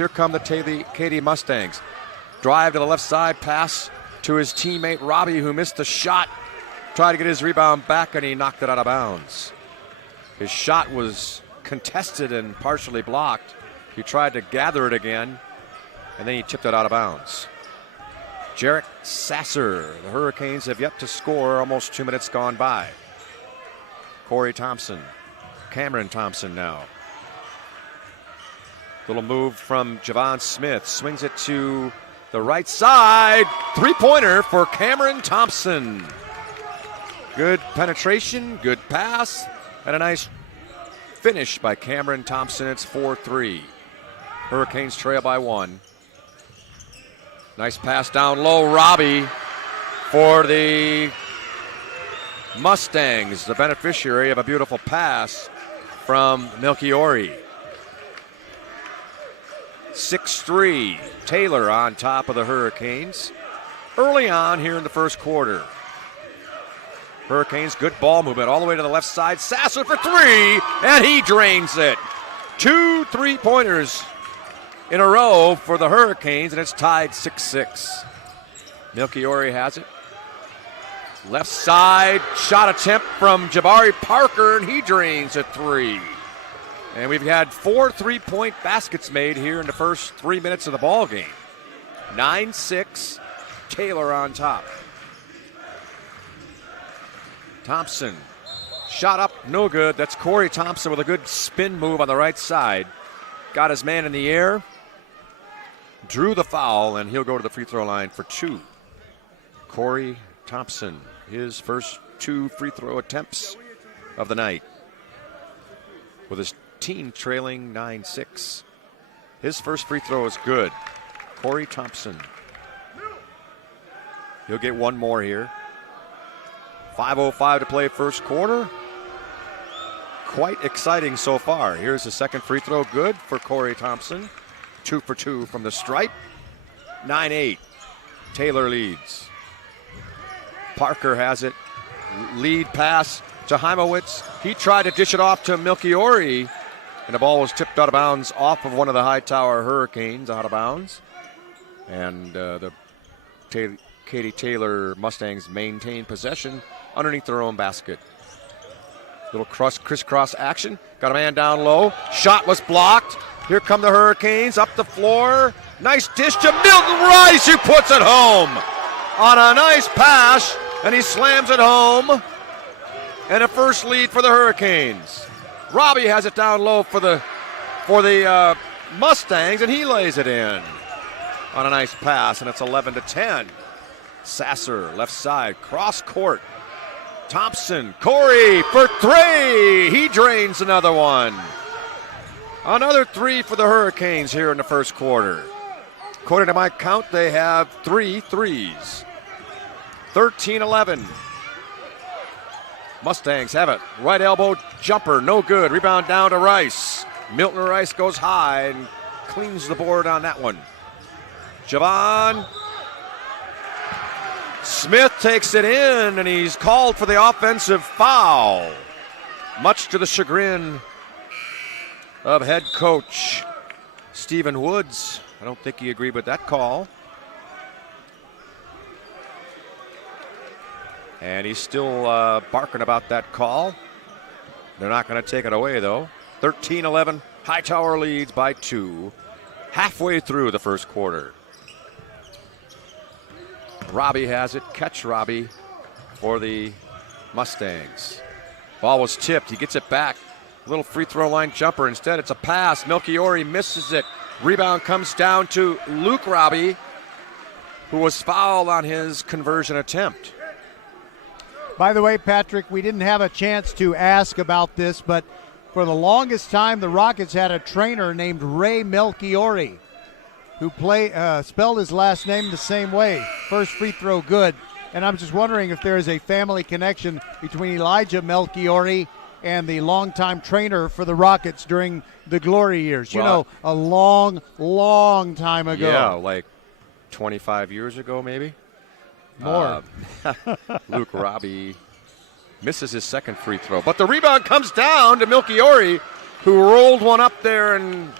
Here come the Katy Mustangs. Drive to the left side, pass to his teammate Robbie, who missed the shot. Tried to get his rebound back, and he knocked it out of bounds. His shot was contested and partially blocked. He tried to gather it again, and then he tipped it out of bounds. Jarek Sasser. The Hurricanes have yet to score, almost 2 minutes gone by. Corey Thompson. Cameron Thompson now. Little move from Javon Smith. Swings it to the right side. Three-pointer for Cameron Thompson. Good penetration, good pass, and a nice finish by Cameron Thompson. It's 4-3. Hurricanes trail by 1. Nice pass down low. Robbie for the Mustangs, the beneficiary of a beautiful pass from Melchiori. 6-3. Taylor on top of the Hurricanes early on here in the first quarter. Hurricanes, good ball movement all the way to the left side. Sasser for 3, and he drains it. 2 3-pointers in a row for the Hurricanes, and it's tied 6-6. Melchiori has it. Left side, shot attempt from Jabari Parker, and he drains a 3. And we've had 4 3-point baskets made here in the first 3 minutes of the ball game. 9-6, Taylor on top. Thompson, shot up, no good. That's Corey Thompson with a good spin move on the right side. Got his man in the air, drew the foul, and he'll go to the free throw line for 2. Corey Thompson, his first 2 free throw attempts of the night, with his team trailing 9-6. His first free throw is good. Corey Thompson. He'll get one more here. 5:05 to play first quarter. Quite exciting so far. Here's the second free throw, good for Corey Thompson. 2 for 2 from the stripe. 9-8. Taylor leads. Parker has it. Lead pass to Heimowitz. He tried to dish it off to Melchiori, and the ball was tipped out of bounds off of one of the Hightower Hurricanes, out of bounds. And the Katy Taylor Mustangs maintain possession underneath their own basket. Little crisscross action. Got a man down low. Shot was blocked. Here come the Hurricanes up the floor. Nice dish to Milton Rice, who puts it home on a nice pass, and he slams it home. And a first lead for the Hurricanes. Robbie has it down low for the Mustangs, and he lays it in on a nice pass, and it's 11-10. Sasser, left side, cross court. Thompson, Corey for 3. He drains another one. Another 3 for the Hurricanes here in the first quarter. According to my count, they have 3 threes. 13-11. Mustangs have it. Right elbow jumper, no good. Rebound down to Rice. Milton Rice goes high and cleans the board on that one. Javon Smith takes it in, and he's called for the offensive foul, much to the chagrin of head coach Stephen Woods. I don't think he agreed with that call. And he's still barking about that call. They're not going to take it away, though. 13-11, Hightower leads by 2, halfway through the first quarter. Robbie has it. Catch Robbie for the Mustangs. Ball was tipped. He gets it back. Little free throw line jumper. Instead, it's a pass. Melchiori misses it. Rebound comes down to Luke Robbie, who was fouled on his conversion attempt. By the way, Patrick, we didn't have a chance to ask about this, but for the longest time, the Rockets had a trainer named Ray Melchiori, who spelled his last name the same way. First free throw good. And I'm just wondering if there is a family connection between Elijah Melchiori and the longtime trainer for the Rockets during the glory years. Well, you know, a long, long time ago. Yeah, like 25 years ago, maybe. More. Luke Robbie misses his second free throw. But the rebound comes down to Melchiori, who rolled one up there and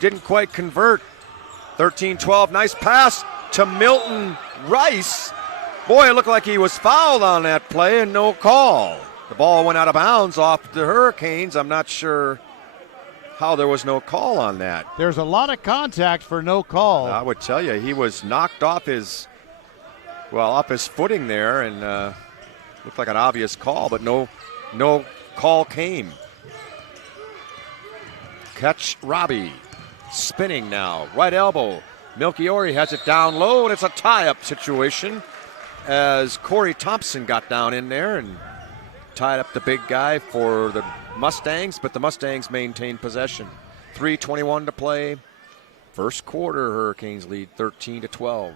didn't quite convert. 13-12, nice pass to Milton Rice. Boy, it looked like he was fouled on that play and no call. The ball went out of bounds off the Hurricanes. I'm not sure how there was no call on that. There's a lot of contact for no call. I would tell you, he was knocked off his footing there, and looked like an obvious call, but no call came. Catch Robbie, spinning now, right elbow. Melchiori has it down low, and it's a tie-up situation as Corey Thompson got down in there and tied up the big guy for the Mustangs, but the Mustangs maintained possession. 3:21 to play. First quarter, Hurricanes lead 13-12.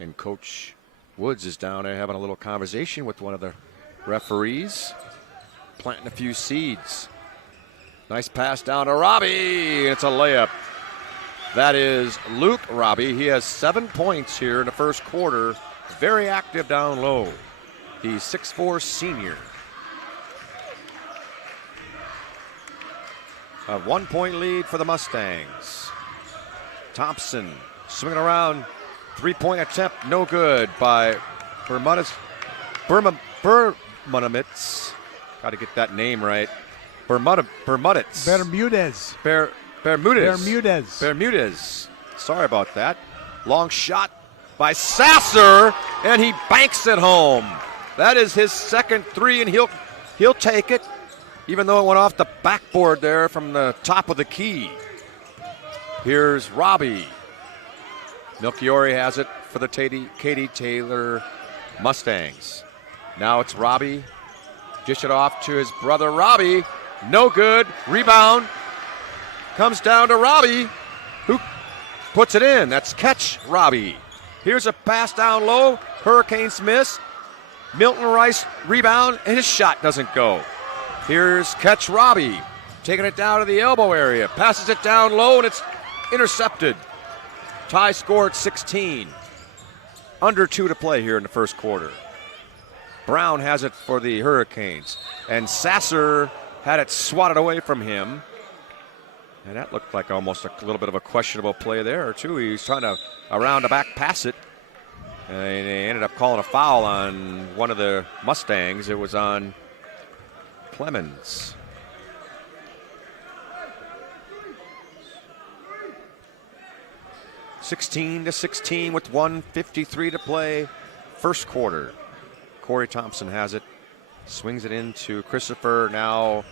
And Coach Woods is down there having a little conversation with one of the referees, planting a few seeds. Nice pass down to Robbie. It's a layup. That is Luke Robbie. He has 7 points here in the first quarter. Very active down low. He's 6'4" senior. A 1 point lead for the Mustangs. Thompson swinging around. 3-point attempt, no good by Bermudez. Bermudez. Got to get that name right. Bermudez. Bermudez. Sorry about that. Long shot by Sasser, and he banks it home. That is his second three, and he'll take it, even though it went off the backboard there from the top of the key. Here's Robbie. Melchiori has it for the Katy Taylor Mustangs. Now it's Robbie. Dish it off to his brother Robbie. No good. Rebound. Comes down to Robbie, who puts it in. That's catch Robbie. Here's a pass down low. Hurricanes miss. Milton Rice rebound, and his shot doesn't go. Here's catch Robbie. Taking it down to the elbow area. Passes it down low, and it's intercepted. Tie score at 16. Under 2 to play here in the first quarter. Brown has it for the Hurricanes. And Sasser had it swatted away from him. And that looked like almost a little bit of a questionable play there, too. He was trying to around the back pass it. And they ended up calling a foul on one of the Mustangs. It was on Clemens. (16-16) with 1:53 to play. First quarter. Corey Thompson has it. Swings it into Christopher. Now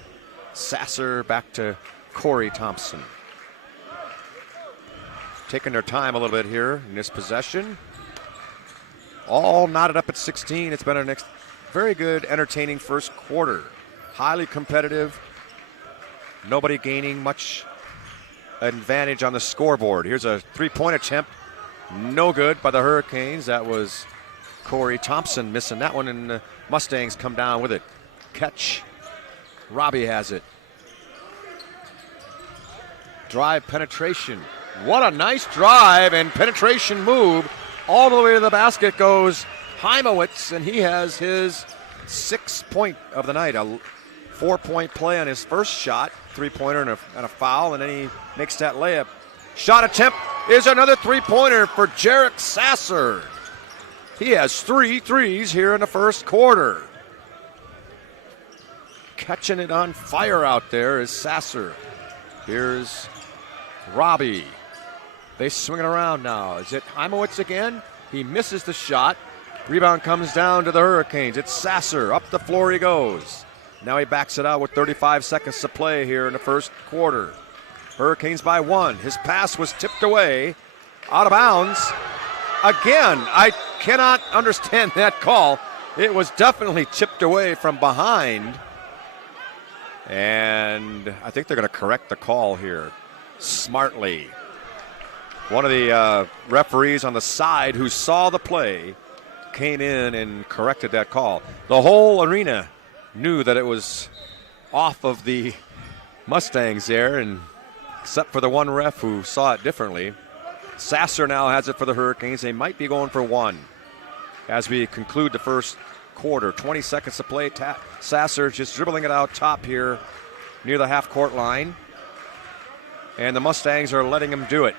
Sasser back to Corey Thompson. Taking their time a little bit here in this possession. All knotted up at 16. It's been a very good, entertaining first quarter. Highly competitive. Nobody gaining much advantage on the scoreboard. Here's a 3-point attempt. No good by the Hurricanes. That was Corey Thompson missing that one, and the Mustangs come down with it. Catch. Robbie has it. Drive penetration. What a nice drive and penetration move. All the way to the basket goes Heimowitz, and he has his 6th point of the night. A 4-point play on his first shot. 3-pointer and a foul, and then he makes that layup. Shot attempt is another 3-pointer for Jarek Sasser. He has 3 threes here in the first quarter. Catching it on fire out there is Sasser. Here's Robbie. They swing it around now. Is it Heimowitz again? He misses the shot. Rebound comes down to the Hurricanes. It's Sasser. Up the floor he goes. Now he backs it out with 35 seconds to play here in the first quarter. Hurricanes by 1. His pass was tipped away. Out of bounds. Again, I cannot understand that call. It was definitely tipped away from behind. And I think they're going to correct the call here smartly. One of the referees on the side who saw the play came in and corrected that call. The whole arena knew that it was off of the Mustangs there, and except for the one ref who saw it differently. Sasser now has it for the Hurricanes. They might be going for 1 as we conclude the first quarter. 20 seconds to play. Sasser just dribbling it out top here near the half-court line. and the Mustangs are letting him do it.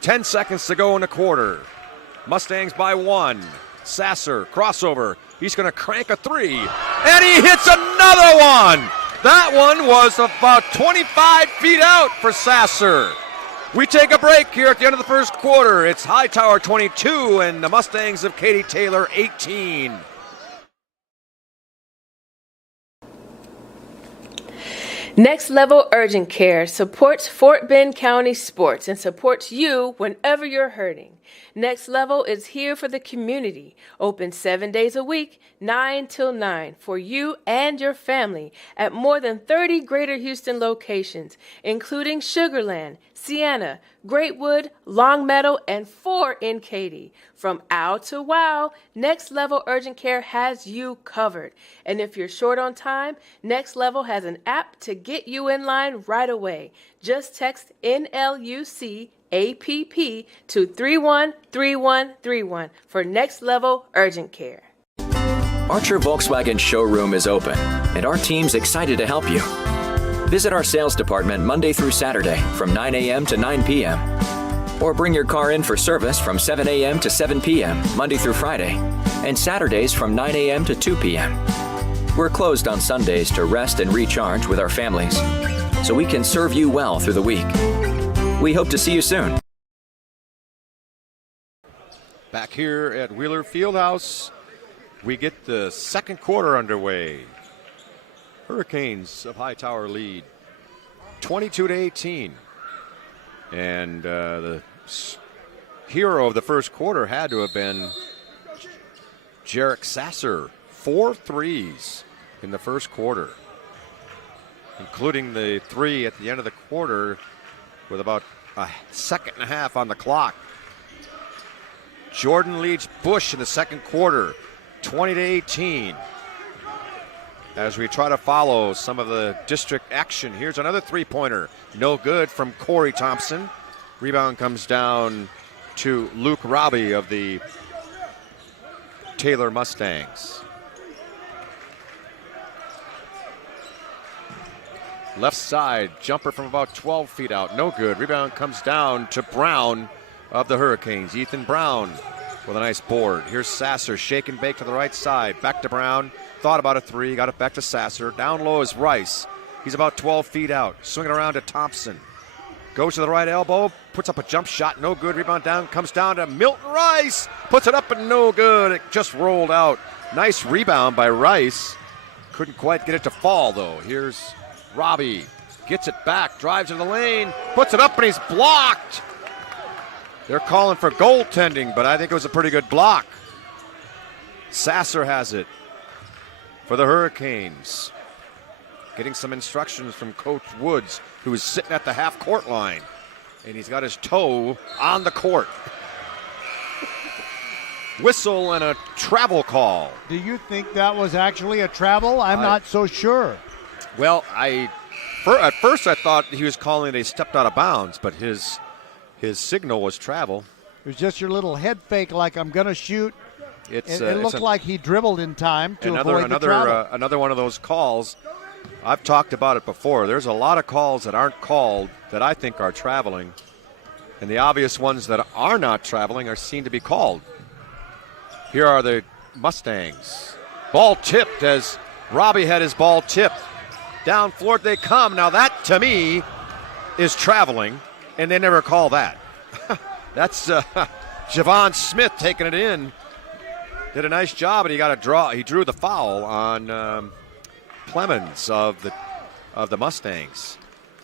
10 seconds to go in the quarter. Mustangs by 1. Sasser, crossover. He's going to crank a 3, and he hits another one. That one was about 25 feet out for Sasser. We take a break here at the end of the first quarter. It's Hightower 22 and the Mustangs of Katy Taylor 18. Next Level Urgent Care supports Fort Bend County sports and supports you whenever you're hurting. Next Level is here for the community, open 7 days a week, 9 till 9, for you and your family at more than 30 Greater Houston locations, including Sugar Land, Sienna, Greatwood, Longmeadow, and 4 in Katy. From OW to WOW, Next Level Urgent Care has you covered. And if you're short on time, Next Level has an app to get you in line right away. Just text NLUC APP to 313131 for Next Level Urgent Care. Archer Volkswagen showroom is open, and our team's excited to help you. Visit our sales department Monday through Saturday from 9 a.m. to 9 p.m. Or bring your car in for service from 7 a.m. to 7 p.m. Monday through Friday, and Saturdays from 9 a.m. to 2 p.m. We're closed on Sundays to rest and recharge with our families, so we can serve you well through the week. We hope to see you soon. Back here at Wheeler Fieldhouse, we get the second quarter underway. Hurricanes of Hightower lead 22-18. And the hero of the first quarter had to have been Jarek Sasser. 4 threes in the first quarter, including the 3 at the end of the quarter with about a second and a half on the clock. Jordan leads Bush in the second quarter, 20-18. As we try to follow some of the district action, here's another three-pointer. No good from Corey Thompson. Rebound comes down to Luke Robbie of the Taylor Mustangs. Left side, jumper from about 12 feet out. No good. Rebound comes down to Brown of the Hurricanes. Ethan Brown with a nice board. Here's Sasser, shake and bake to the right side. Back to Brown. Thought about a 3. Got it back to Sasser. Down low is Rice. He's about 12 feet out. Swinging around to Thompson. Goes to the right elbow. Puts up a jump shot. No good. Rebound down. Comes down to Milton Rice. Puts it up and no good. It just rolled out. Nice rebound by Rice. Couldn't quite get it to fall, though. Here's Robbie. Gets it back. Drives in the lane. Puts it up and he's blocked. They're calling for goaltending, but I think it was a pretty good block. Sasser has it for the Hurricanes. Getting some instructions from Coach Woods, who is sitting at the half-court line. And he's got his toe on the court. Whistle and a travel call. Do you think that was actually a travel? I'm not so sure. Well, at first I thought he was calling they stepped out of bounds, but his signal was travel. It was just your little head fake like I'm going to shoot. It looked like he dribbled in time to avoid the travel. Another one of those calls. I've talked about it before. There's a lot of calls that aren't called that I think are traveling. And the obvious ones that are not traveling are seen to be called. Here are the Mustangs. Ball tipped as Robbie had his ball tipped. Down floor they come. Now that, to me, is traveling, and they never call that. That's Javon Smith taking it in. Did a nice job, and he got a draw. He drew the foul on Clemens of the Mustangs.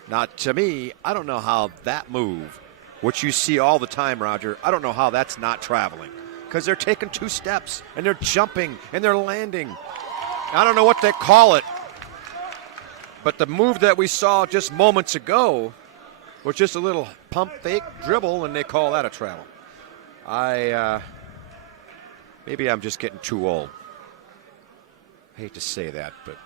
Now, to me, I don't know how that move, which you see all the time, Roger, I don't know how that's not traveling. Because they're taking 2 steps, and they're jumping, and they're landing. I don't know what they call it. But the move that we saw just moments ago was just a little pump fake dribble, and they call that a travel. Maybe I'm just getting too old. I hate to say that, but.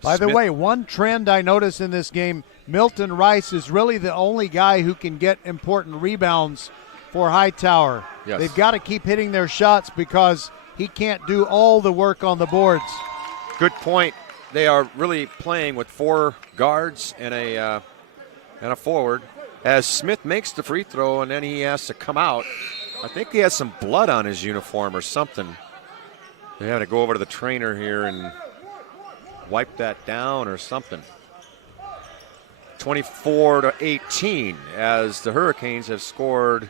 By the way, one trend I noticed in this game, Milton Rice is really the only guy who can get important rebounds for Hightower. Yes. They've got to keep hitting their shots because he can't do all the work on the boards. Good point. they are really playing with 4 guards and a forward. As Smith makes the free throw and then he has to come out. I think he has some blood on his uniform or something. They had to go over to the trainer here and wipe that down or something. 24-18 as the Hurricanes have scored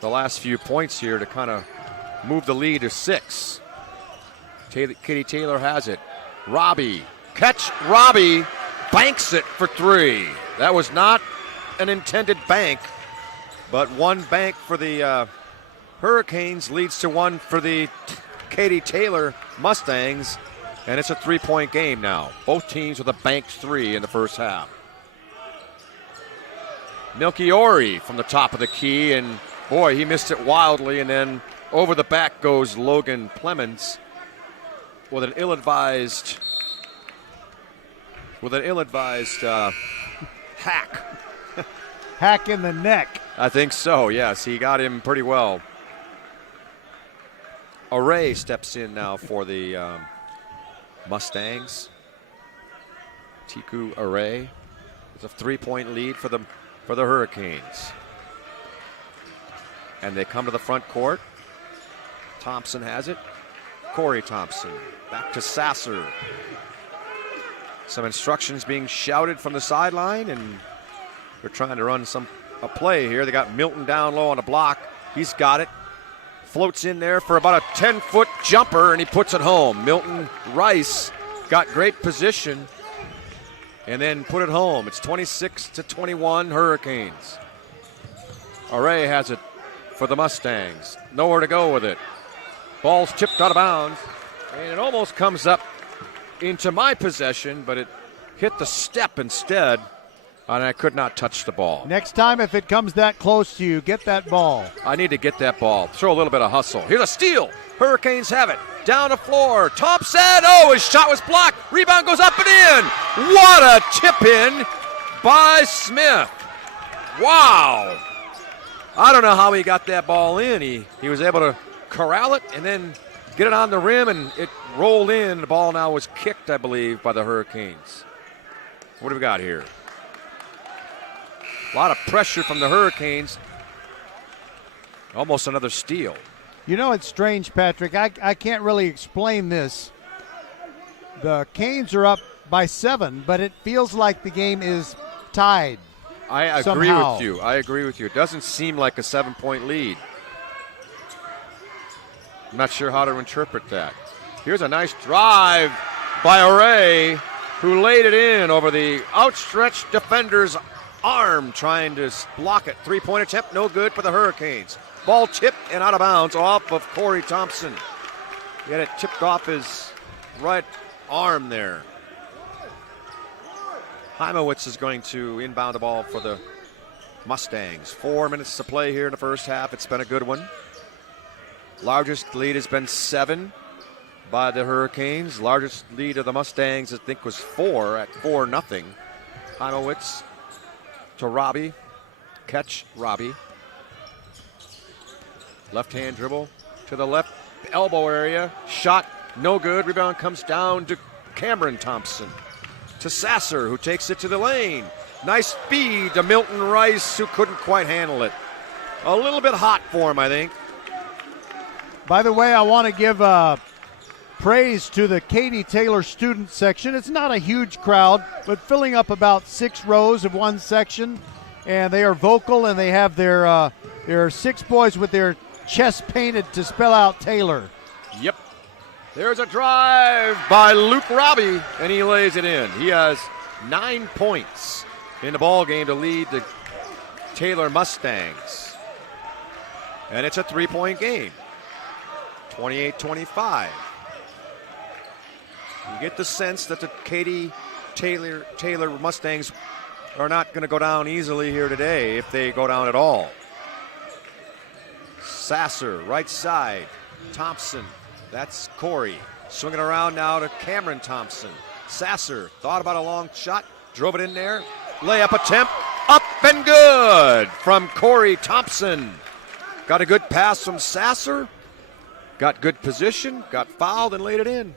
the last few points here to kind of move the lead to 6. Katy Taylor has it. Robbie, catch Robbie, banks it for 3. That was not an intended bank, but one bank for the Hurricanes leads to one for the Katy Taylor Mustangs, and it's a 3-point game now. Both teams with a banked 3 in the first half. Melchiori from the top of the key, and boy, he missed it wildly, and then over the back goes Logan Clemens with an ill-advised hack. Hack in the neck. I think so, yes. He got him pretty well. Array steps in now for the Mustangs. Tiku Array. It's a 3-point lead for the Hurricanes. And they come to the front court. Thompson has it. Corey Thompson. Back to Sasser. Some instructions being shouted from the sideline, and they're trying to run a play here. They got Milton down low on the block. He's got it. Floats in there for about a 10-foot jumper, and he puts it home. Milton Rice got great position and then put it home. It's 26-21 Hurricanes. Array has it for the Mustangs. Nowhere to go with it. Ball's tipped out of bounds, and it almost comes up into my possession, but it hit the step instead, and I could not touch the ball. Next time, if it comes that close to you, get that ball. I need to get that ball. Throw a little bit of hustle. Here's a steal. Hurricanes have it. Down the floor. Thompson. Oh, his shot was blocked. Rebound goes up and in. What a tip in by Smith. Wow. I don't know how he got that ball in. He was able to corral it and then get it on the rim, and it rolled in. The ball now was kicked, I believe, by the Hurricanes. What do we got here? A lot of pressure from the Hurricanes. Almost another steal. You know, it's strange, Patrick. I can't really explain this. The Canes are up by 7, but it feels like the game is tied. I agree somehow. with you. I agree with you. It doesn't seem like a 7-point lead. I'm not sure how to interpret that. Here's a nice drive by Array, who laid it in over the outstretched defender's arm, trying to block it. 3-point attempt, no good for the Hurricanes. Ball tipped and out of bounds off of Corey Thompson. He had it tipped off his right arm there. Heimowitz is going to inbound the ball for the Mustangs. 4 minutes to play here in the first half. It's been a good one. Largest lead has been 7 by the Hurricanes. Largest lead of the Mustangs, I think, was 4 at 4-0. Heimowitz to Robbie. Catch Robbie. Left-hand dribble to the left elbow area. Shot, no good. Rebound comes down to Cameron Thompson. To Sasser, who takes it to the lane. Nice feed to Milton Rice, who couldn't quite handle it. A little bit hot for him, I think. By the way, I want to give praise to the Katy Taylor student section. It's not a huge crowd, but filling up about 6 rows of one section. And they are vocal, and they have their 6 boys with their chest painted to spell out Taylor. Yep. There's a drive by Luke Robbie, and he lays it in. He has 9 points in the ball game to lead the Taylor Mustangs. And it's a 3-point game. 28-25. You get the sense that the Katy Taylor Mustangs are not going to go down easily here today, if they go down at all. Sasser, right side. Thompson, that's Corey. Swinging around now to Cameron Thompson. Sasser thought about a long shot, drove it in there. Layup attempt, up and good from Corey Thompson. Got a good pass from Sasser. Got good position, got fouled and laid it in.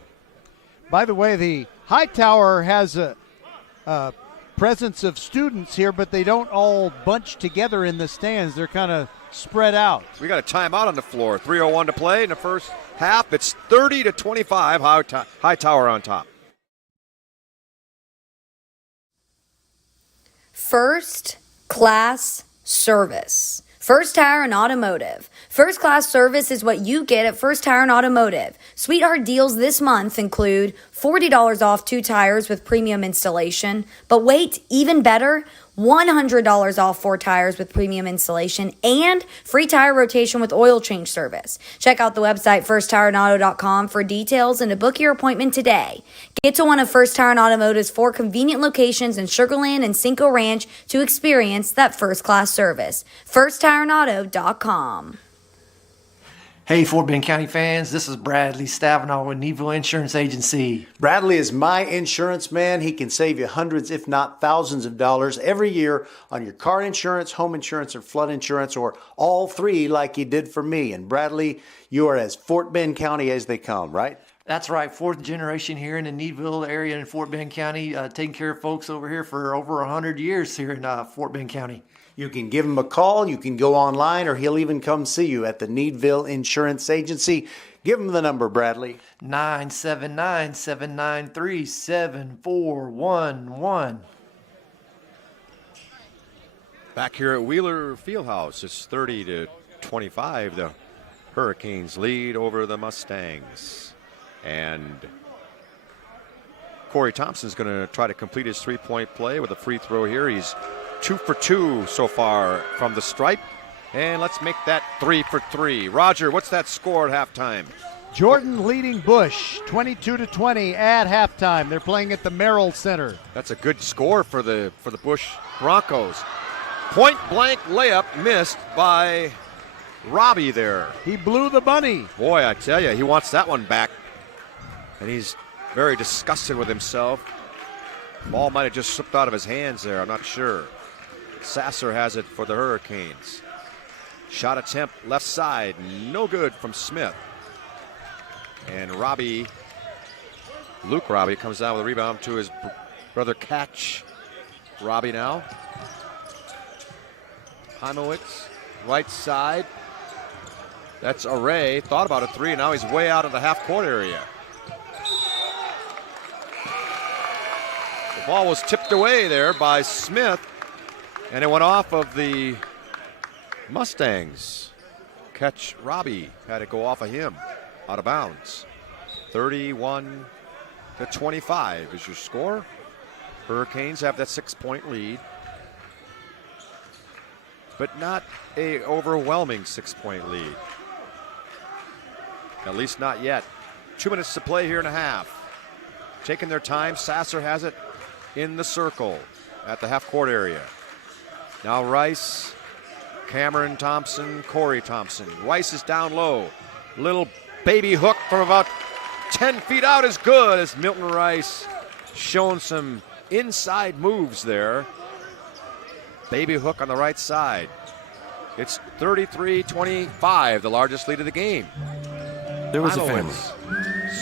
By the way, the Hightower has a presence of students here, but they don't all bunch together in the stands. They're kind of spread out. We got a timeout on the floor. 3:01 to play in the first half. It's 30-25. Hightower on top. First class service. First Tire and Automotive. First class service is what you get at First Tire and Automotive. Sweetheart deals this month include $40 off 2 tires with premium installation. But wait, even better, $100 off 4 tires with premium installation and free tire rotation with oil change service. Check out the website firsttireandauto.com for details and to book your appointment today. Get to one of First Tire and Automotive's 4 convenient locations in Sugar Land and Cinco Ranch to experience that first-class service. firsttireandauto.com. Hey, Fort Bend County fans, this is Bradley Stavinaw with Needville Insurance Agency. Bradley is my insurance man. He can save you hundreds, if not thousands of dollars every year on your car insurance, home insurance, or flood insurance, or all 3 like he did for me. And Bradley, you are as Fort Bend County as they come, right? That's right, 4th generation here in the Needville area in Fort Bend County, taking care of folks over here for over 100 years here in Fort Bend County. You can give him a call, you can go online, or he'll even come see you at the Needville Insurance Agency. Give him the number, Bradley. 979-793-7411. Back here at Wheeler Fieldhouse, it's 30-25. The Hurricanes lead over the Mustangs. And Corey Thompson's going to try to complete his 3-point play with a free throw here. He's 2 for 2 so far from the stripe. And let's make that 3 for 3. Roger, what's that score at halftime? Jordan leading Bush 22-20 at halftime. They're playing at the Merrill Center. That's a good score for the Bush Broncos. Point blank layup missed by Robbie there. He blew the bunny. Boy, I tell you, he wants that one back. And he's very disgusted with himself. Ball might have just slipped out of his hands there. I'm not sure. Sasser has it for the Hurricanes. Shot attempt left side. No good from Smith. And Luke Robbie comes down with a rebound to his brother Catch. Robbie now. Heimowitz, right side. That's Array. Thought about a 3, and now he's way out of the half-court area. The ball was tipped away there by Smith, and it went off of the Mustangs. Catch Robbie had it go off of him, out of bounds. 31-25 is your score. Hurricanes have that 6-point lead, but not a overwhelming 6-point lead. At least not yet. 2 minutes to play here in a half. Taking their time. Sasser has it in the circle at the half-court area. Now Rice, Cameron Thompson, Corey Thompson. Rice is down low. Little baby hook from about 10 feet out is good as Milton Rice showing some inside moves there. Baby hook on the right side. It's 33-25, the largest lead of the game. There was a family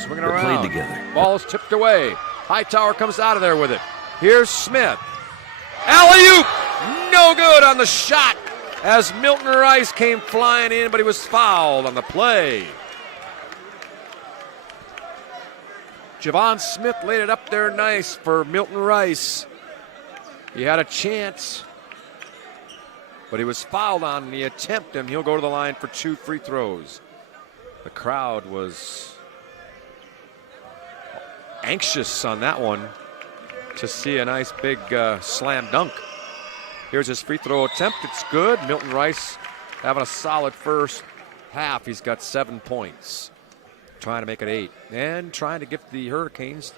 swinging that around. played together. Ball's tipped away. Hightower comes out of there with it. Here's Smith. Alley-oop! No good on the shot as Milton Rice came flying in, but he was fouled on the play. Javon Smith laid it up there nice for Milton Rice. He had a chance, but he was fouled on the attempt, and he'll go to the line for 2 free throws. The crowd was anxious on that one to see a nice big slam dunk. Here's his free throw attempt. It's good. Milton Rice having a solid first half. He's got 7 points. Trying to make it 8. And trying to give the Hurricanes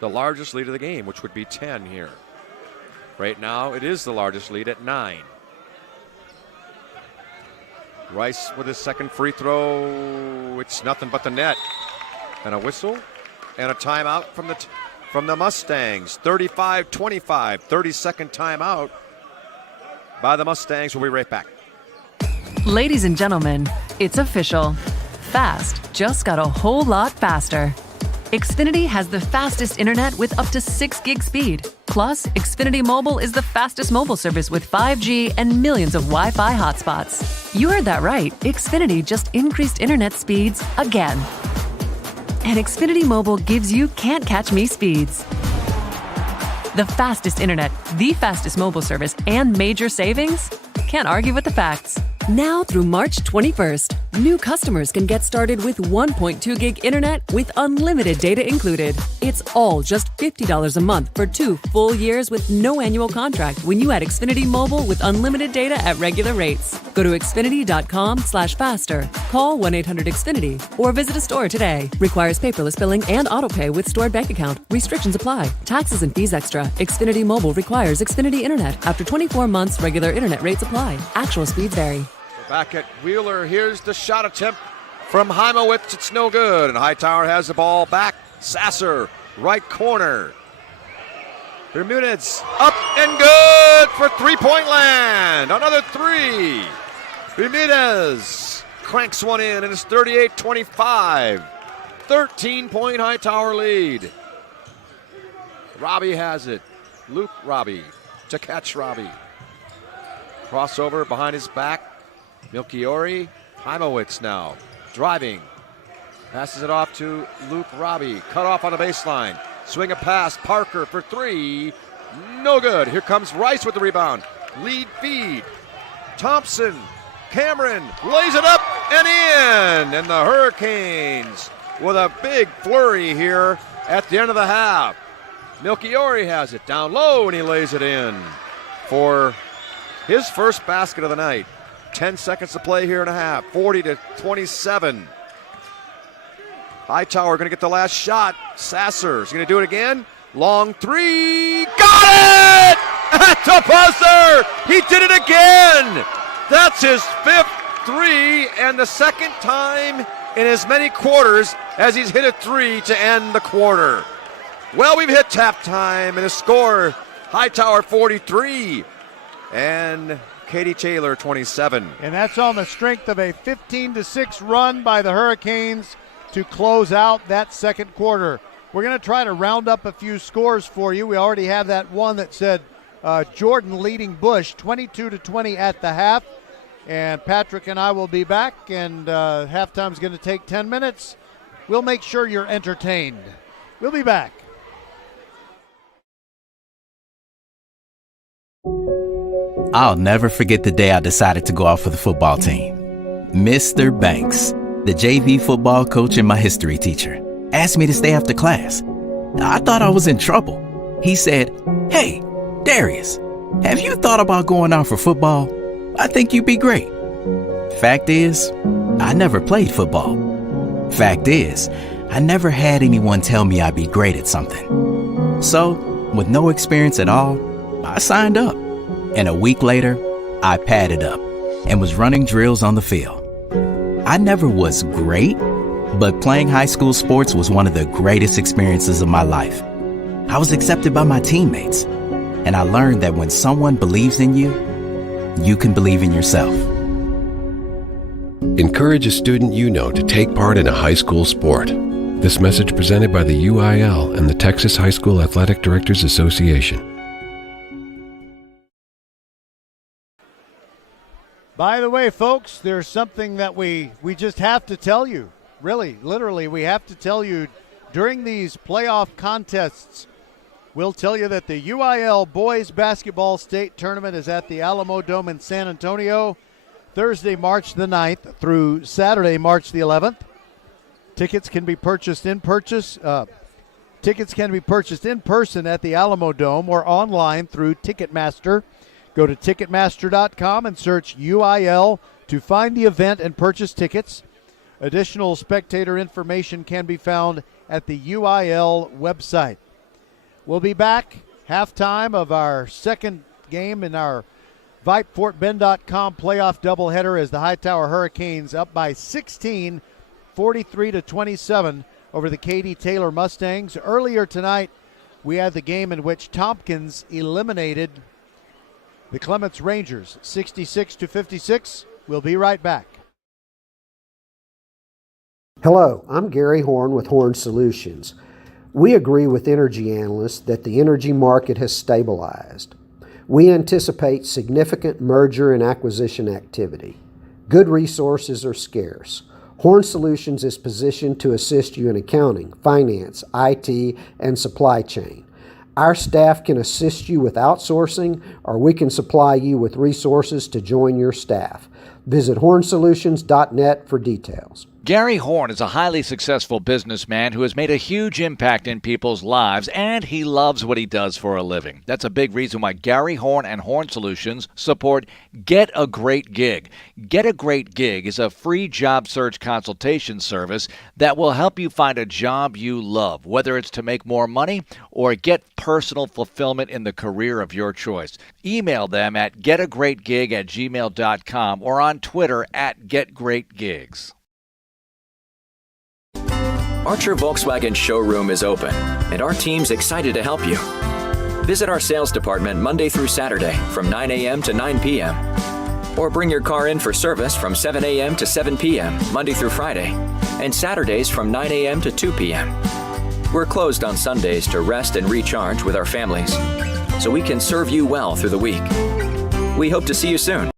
the largest lead of the game, which would be 10 here. Right now, it is the largest lead at 9. Rice with his second free throw. It's nothing but the net. And a whistle and a timeout from the Mustangs. 35-25, 30-second timeout by the Mustangs. We'll be right back. Ladies and gentlemen, it's official. Fast just got a whole lot faster. Xfinity has the fastest internet with up to 6 gig speed. Plus, Xfinity Mobile is the fastest mobile service with 5G and millions of Wi-Fi hotspots. You heard that right. Xfinity just increased internet speeds again. And Xfinity Mobile gives you can't catch me speeds. The fastest internet, the fastest mobile service, and major savings? Can't argue with the facts. Now through March 21st, new customers can get started with 1.2 gig internet with unlimited data included. It's all just $50 a month for 2 full years with no annual contract when you add Xfinity Mobile with unlimited data at regular rates. Go to xfinity.com/faster, call 1-800-XFINITY, or visit a store today. Requires paperless billing and autopay with stored bank account. Restrictions apply. Taxes and fees extra. Xfinity Mobile requires Xfinity Internet. After 24 months, regular internet rates apply. Actual speeds vary. Back at Wheeler, here's the shot attempt from Heimowitz. It's no good, and Hightower has the ball back. Sasser, right corner. Bermudez up and good for three-point land. Another three. Bermudez cranks one in, and it's 38-25. 13-point Hightower lead. Robbie has it. Luke Robbie to catch Robbie. Crossover behind his back. Melchiori, Heimowitz now driving. Passes it off to Luke Robbie. Cut off on the baseline. Swing a pass. Parker for three. No good. Here comes Rice with the rebound. Lead feed. Thompson. Cameron lays it up and in. And the Hurricanes with a big flurry here at the end of the half. Melchiori has it down low and he lays it in for his first basket of the night. 10 seconds to play here in a half. 40-27. Hightower going to get the last shot. Sasser is going to do it again. Long three. Got it! At the buzzer! He did it again! That's his 5th three and the second time in as many quarters as he's hit a three to end the quarter. Well, we've hit tap time and a score. Hightower 43 and Katy Taylor 27. And that's on the strength of a 15-6 run by the Hurricanes to close out that second quarter. We're going to try to round up a few scores for you. We already have that one that said Jordan leading Bush 22-20 at the half. And Patrick and I will be back, and halftime's going to take 10 minutes. We'll make sure you're entertained. We'll be back. I'll never forget the day I decided to go out for the football team. Mr. Banks, the JV football coach and my history teacher, asked me to stay after class. I thought I was in trouble. He said, "Hey, Darius, have you thought about going out for football? I think you'd be great." Fact is, I never played football. Fact is, I never had anyone tell me I'd be great at something. So, with no experience at all, I signed up. And a week later, I padded up and was running drills on the field. I never was great, but playing high school sports was one of the greatest experiences of my life. I was accepted by my teammates, and I learned that when someone believes in you, you can believe in yourself. Encourage a student you know to take part in a high school sport. This message presented by the UIL and the Texas High School Athletic Directors Association. By the way, folks, there's something that we just have to tell you. Really, literally, we have to tell you during these playoff contests. We'll tell you that the UIL Boys Basketball State Tournament is at the Alamo Dome in San Antonio, Thursday, March the 9th through Saturday, March the 11th. Tickets can be purchased in person at the Alamo Dome or online through Ticketmaster. Go to Ticketmaster.com and search UIL to find the event and purchase tickets. Additional spectator information can be found at the UIL website. We'll be back halftime of our second game in our VypeFortBend.com playoff doubleheader as the Hightower Hurricanes up by 16, 43-27 over the Katy Taylor Mustangs. Earlier tonight, we had the game in which Tompkins eliminated the Clements Rangers, 66-56. We'll be right back. Hello, I'm Gary Horn with Horn Solutions. We agree with energy analysts that the energy market has stabilized. We anticipate significant merger and acquisition activity. Good resources are scarce. Horn Solutions is positioned to assist you in accounting, finance, IT, and supply chain. Our staff can assist you with outsourcing, or we can supply you with resources to join your staff. Visit hornsolutions.net for details. Gary Horn is a highly successful businessman who has made a huge impact in people's lives, and he loves what he does for a living. That's a big reason why Gary Horn and Horn Solutions support Get a Great Gig. Get a Great Gig is a free job search consultation service that will help you find a job you love, whether it's to make more money or get personal fulfillment in the career of your choice. Email them at getagreatgig@gmail.com or on Twitter at getgreatgigs. Archer Volkswagen showroom is open, and our team's excited to help you. Visit our sales department Monday through Saturday from 9 a.m. to 9 p.m. Or bring your car in for service from 7 a.m. to 7 p.m. Monday through Friday, and Saturdays from 9 a.m. to 2 p.m. We're closed on Sundays to rest and recharge with our families, so we can serve you well through the week. We hope to see you soon.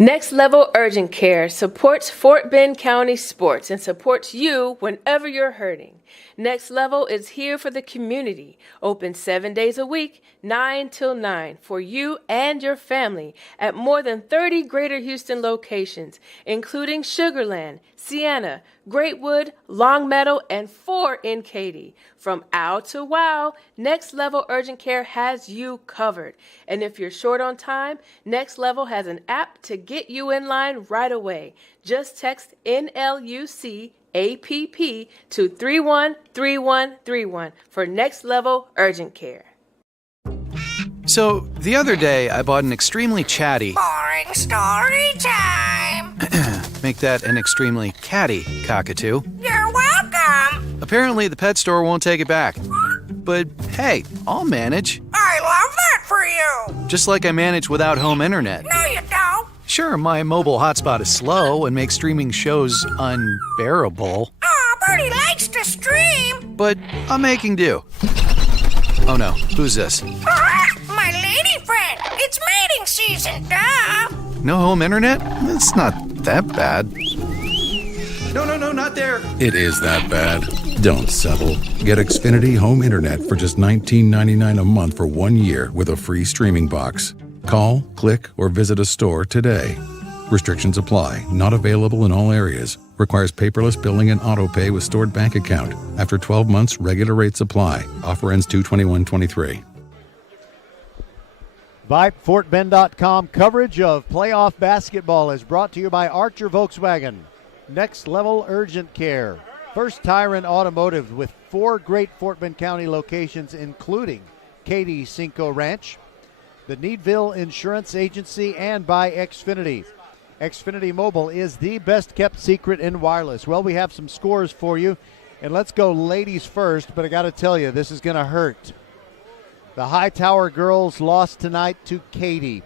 Next Level Urgent Care supports Fort Bend County sports and supports you whenever you're hurting. Next Level is here for the community, open 7 days a week, 9 till 9, for you and your family at more than 30 Greater Houston locations, including Sugarland, Sienna, Greatwood, Longmeadow, and 4 in Katy. From ow to wow, Next Level Urgent Care has you covered. And if you're short on time, Next Level has an app to get you in line right away. Just text NLUC APP to 313131 for Next Level Urgent Care. So, the other day, I bought an extremely chatty... Boring story time! Make that an extremely catty cockatoo. You're welcome! Apparently, the pet store won't take it back. But, hey, I'll manage. I love that for you! Just like I manage without home internet. No, you don't! Sure, my mobile hotspot is slow and makes streaming shows unbearable. Aw, Bertie likes to stream! But I'm making do. Oh no, who's this? My lady friend! It's mating season, duh! No home internet? It's not that bad. No, not there! It is that bad. Don't settle. Get Xfinity Home Internet for just $19.99 a month for 1 year with a free streaming box. Call, click, or visit a store today. Restrictions apply. Not available in all areas. Requires paperless billing and auto pay with stored bank account. After 12 months, regular rates apply. Offer ends 2/21/23. Vype, FortBend.com coverage of playoff basketball is brought to you by Archer Volkswagen. Next Level Urgent Care. First Tire and Automotive with 4 great Fort Bend County locations, including Katy Cinco Ranch, the Needville Insurance Agency, and by Xfinity. Xfinity Mobile is the best kept secret in wireless. Well, we have some scores for you, and let's go ladies first, but I got to tell you, this is going to hurt. The Hightower girls lost tonight to Katy,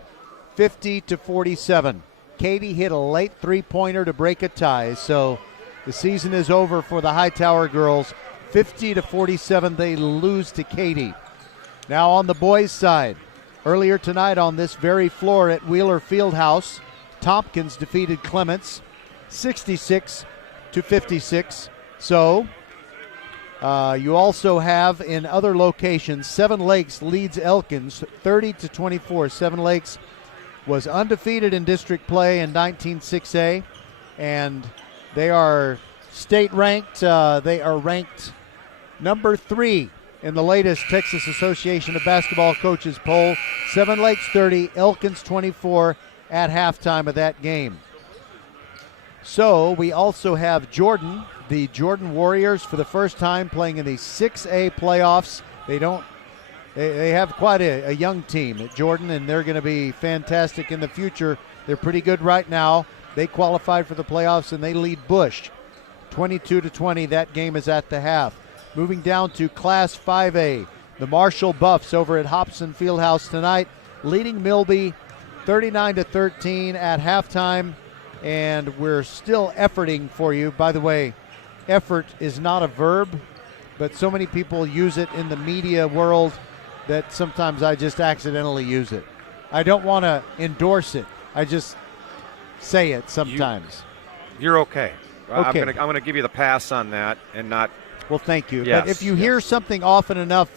50-47. Katy hit a late three-pointer to break a tie, so the season is over for the Hightower girls. 50-47, they lose to Katy. Now on the boys' side, earlier tonight on this very floor at Wheeler Fieldhouse, Tompkins defeated Clements 66-56. So you also have in other locations, Seven Lakes leads Elkins 30-24. Seven Lakes was undefeated in district play in 19-6A, and they are state ranked. They are ranked number 3 in the latest Texas Association of Basketball Coaches poll. Seven Lakes 30, Elkins 24 at halftime of that game. So we also have Jordan, the Jordan Warriors, for the first time playing in the 6A playoffs. They have quite a young team at Jordan, and they're going to be fantastic in the future. They're pretty good right now. They qualified for the playoffs, and they lead Bush 22-20. That game is at the half. Moving down to Class 5A, the Marshall Buffs over at Hobson Fieldhouse tonight, leading Milby 39-13 at halftime, and we're still efforting for you. By the way, effort is not a verb, but so many people use it in the media world that sometimes I just accidentally use it. I don't want to endorse it. I just say it sometimes. You're okay. Okay. I'm gonna give you the pass on that and not. Well, thank you. Yes, but if you hear something often enough,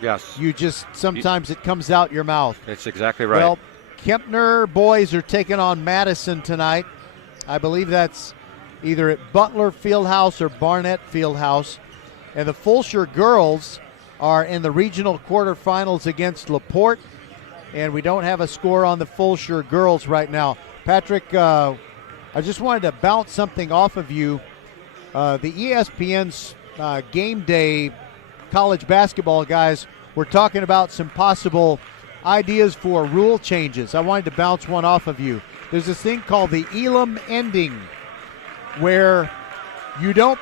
yes, you just sometimes it comes out your mouth. It's exactly right. Well, Kempner boys are taking on Madison tonight. I believe that's either at Butler Fieldhouse or Barnett Fieldhouse. And the Fulshire girls are in the regional quarterfinals against LaPorte. And we don't have a score on the Fulshire girls right now. Patrick, I just wanted to bounce something off of you. The ESPN's game day college basketball guys were talking about some possible ideas for rule changes. I wanted to bounce one off of you. There's this thing called the Elam ending, where you don't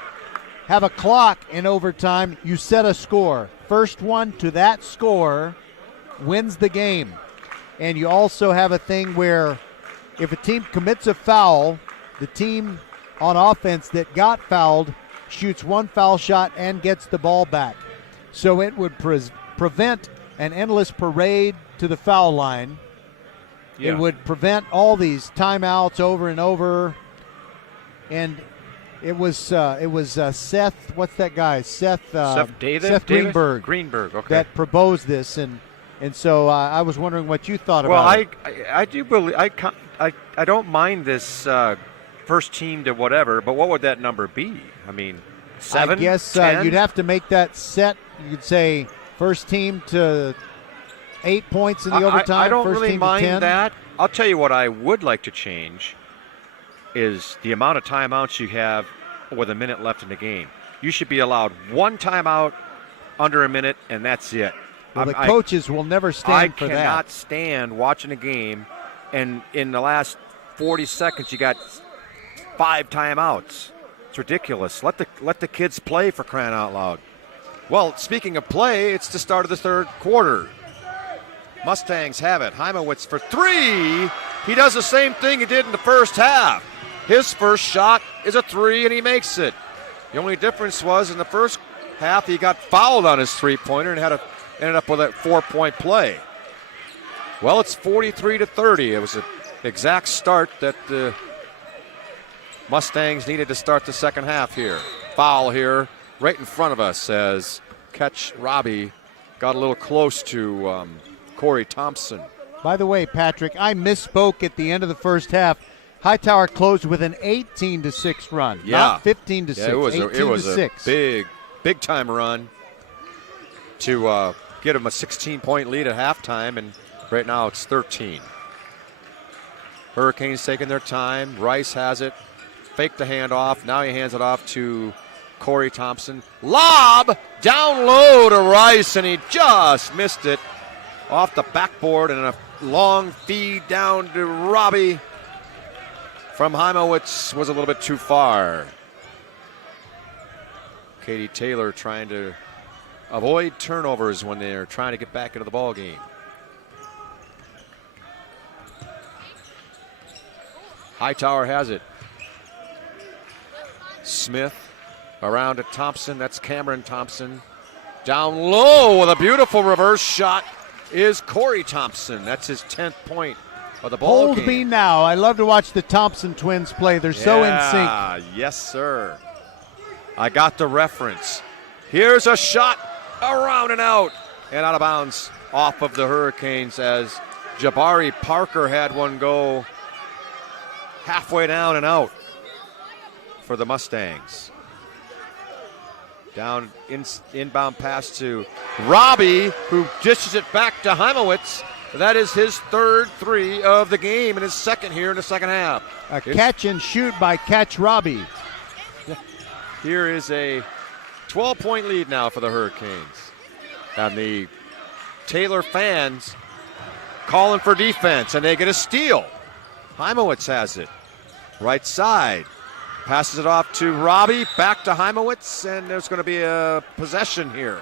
have a clock in overtime, you set a score. First one to that score wins the game. And you also have a thing where if a team commits a foul, the team on offense that got fouled shoots one foul shot and gets the ball back. So it would prevent an endless parade to the foul line. Yeah. It would prevent all these timeouts over and over. And it was Seth, what's that guy? Seth Greenberg. Greenberg, okay. That proposed this, and so I was wondering what you thought well, about it. I do believe I don't mind this first team to whatever, but what would that number be? I mean, 7? I guess 10? You'd have to make that set. You'd say first team to 8 points in the overtime. I don't first really team mind to 10. that. I'll tell you what I would like to change is the amount of timeouts you have with a minute left in the game. You should be allowed one timeout under a minute, and that's it. Well, the coaches will never stand for that. I cannot stand watching a game, and in the last 40 seconds, you got 5 timeouts. It's ridiculous. Let the kids play, for crying out loud. Well, speaking of play, it's the start of the third quarter. Mustangs have it. Heimowitz for 3. He does the same thing he did in the first half. His first shot is a 3, and he makes it. The only difference was in the first half he got fouled on his three-pointer and ended up with a 4-point play. Well, it's 43-30. It was an exact start that the Mustangs needed to start the second half here. Foul here right in front of us as Robbie got a little close to Corey Thompson. By the way, Patrick, I misspoke at the end of the first half. Hightower closed with an 18-6 run, not 15-6. Yeah, it was a big time run to get him a 16-point lead at halftime, and right now it's 13. Hurricanes taking their time. Rice has it. Fake the handoff. Now he hands it off to Corey Thompson. Lob down low to Rice, and he just missed it off the backboard, and a long feed down to Robbie from Heimowitz was a little bit too far. Katy Taylor trying to avoid turnovers when they're trying to get back into the ball game. Hightower has it. Smith around to Thompson. That's Cameron Thompson. Down low with a beautiful reverse shot is Corey Thompson. That's his 10th point of the ball Hold game. me now. I love to watch the Thompson twins play. They're so in sync. Yes, sir. I got the reference. Here's a shot around and out of bounds off of the Hurricanes as Jabari Parker had one go halfway down and out for the Mustangs. Down inbound pass to Robbie, who dishes it back to Heimowitz. That is his third 3 of the game and his second here in the second half. Catch and shoot by Catch Robbie. Here is a 12-point lead now for the Hurricanes. And the Taylor fans calling for defense, and they get a steal. Heimowitz has it. Right side. Passes it off to Robbie, back to Heimowitz, and there's going to be a possession here.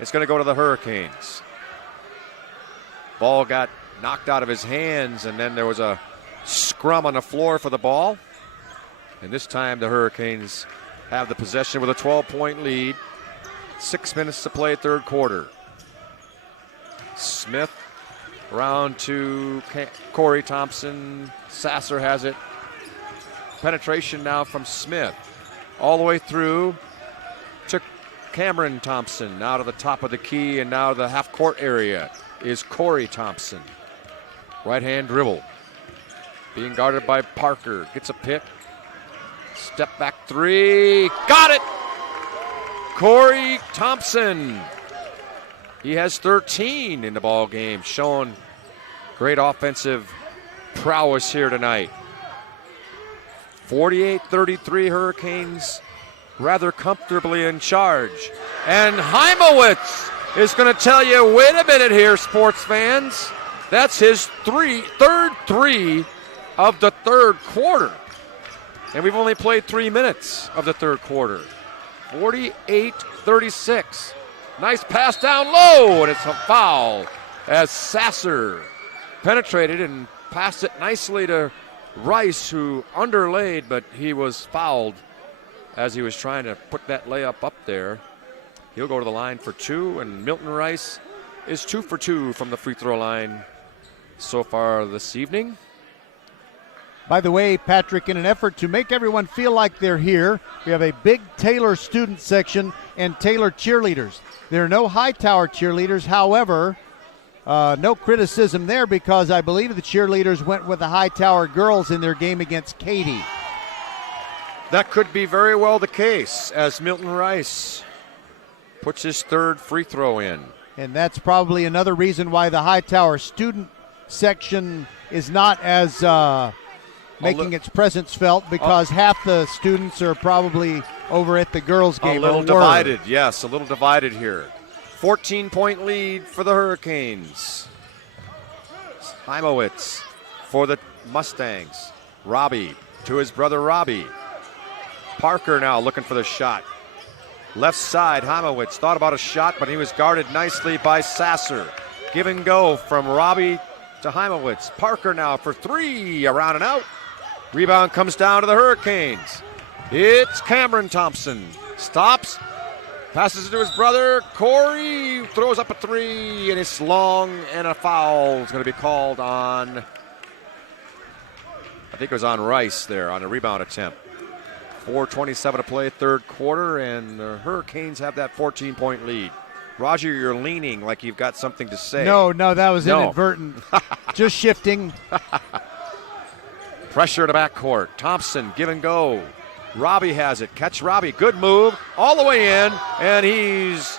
It's going to go to the Hurricanes. Ball got knocked out of his hands, and then there was a scrum on the floor for the ball. And this time the Hurricanes have the possession with a 12-point lead. 6 minutes to play, third quarter. Smith around to Corey Thompson. Sasser has it. Penetration now from Smith. All the way through to Cameron Thompson. Now to the top of the key, and now to the half-court area is Corey Thompson. Right-hand dribble. Being guarded by Parker. Gets a pick. Step back three. Got it! Corey Thompson. He has 13 in the ball game, showing great offensive prowess here tonight. 48-33 Hurricanes rather comfortably in charge. And Heimowitz is going to tell you, wait a minute here, sports fans. That's his third three of the third quarter. And we've only played 3 minutes of the third quarter. 48-36. Nice pass down low, and it's a foul as Sasser penetrated and passed it nicely to Rice, who underlaid, but he was fouled as he was trying to put that layup up there. He'll go to the line for two, and Milton Rice is 2 for 2 from the free throw line so far this evening. By the way, Patrick, in an effort to make everyone feel like they're here, we have a big Taylor student section and Taylor cheerleaders. There are no Hightower cheerleaders. However, no criticism there because I believe the cheerleaders went with the Hightower girls in their game against Katy. That could be very well the case as Milton Rice puts his third free throw in. And that's probably another reason why the Hightower student section is not as making its presence felt, because half the students are probably over at the girls' game. A little divided, yes, a little divided here. 14-point lead for the Hurricanes. Heimowitz for the Mustangs. Robbie to his brother Robbie. Parker now looking for the shot. Left side, Heimowitz thought about a shot, but he was guarded nicely by Sasser. Give and go from Robbie to Heimowitz. Parker now for three, around and out. Rebound comes down to the Hurricanes. It's Cameron Thompson. Stops, passes it to his brother. Corey throws up a three, and it's long, and a foul is going to be called on, I think it was on Rice there on a rebound attempt. 4:27 to play, third quarter, and the Hurricanes have that 14-point lead. Roger, you're leaning like you've got something to say. No, that was inadvertent. Just shifting. Pressure to backcourt. Thompson, give and go. Robbie has it. Catch Robbie. Good move. All the way in, and he's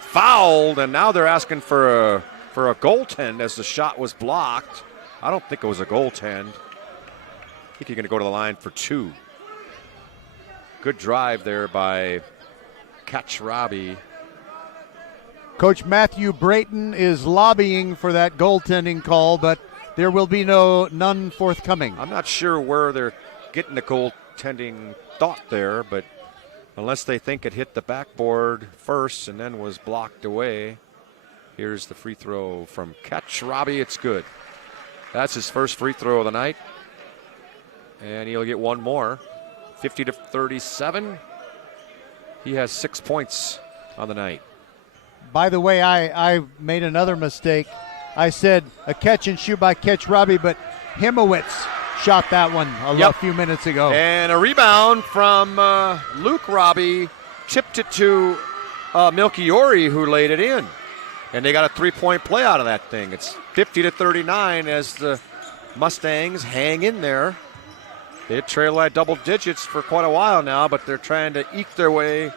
fouled, and now they're asking for a goaltend as the shot was blocked. I don't think it was a goaltend. I think you're going to go to the line for two. Good drive there by Catch Robbie. Coach Matthew Brayton is lobbying for that goaltending call, but there will be none forthcoming. I'm not sure where they're getting the goaltending thought there, but unless they think it hit the backboard first and then was blocked away. Here's the free throw from Catch Robbie. It's good. That's his first free throw of the night, and he'll get one more. 50-37. He has 6 points on the night. By the way, I made another mistake. I said a catch and shoot by Catch Robbie, but Heimowitz shot that one a few minutes ago. And a rebound from Luke Robbie, tipped it to Melchiori, who laid it in. And they got a three-point play out of that thing. It's 50-39 as the Mustangs hang in there. They trailed by double digits for quite a while now, but they're trying to eke their way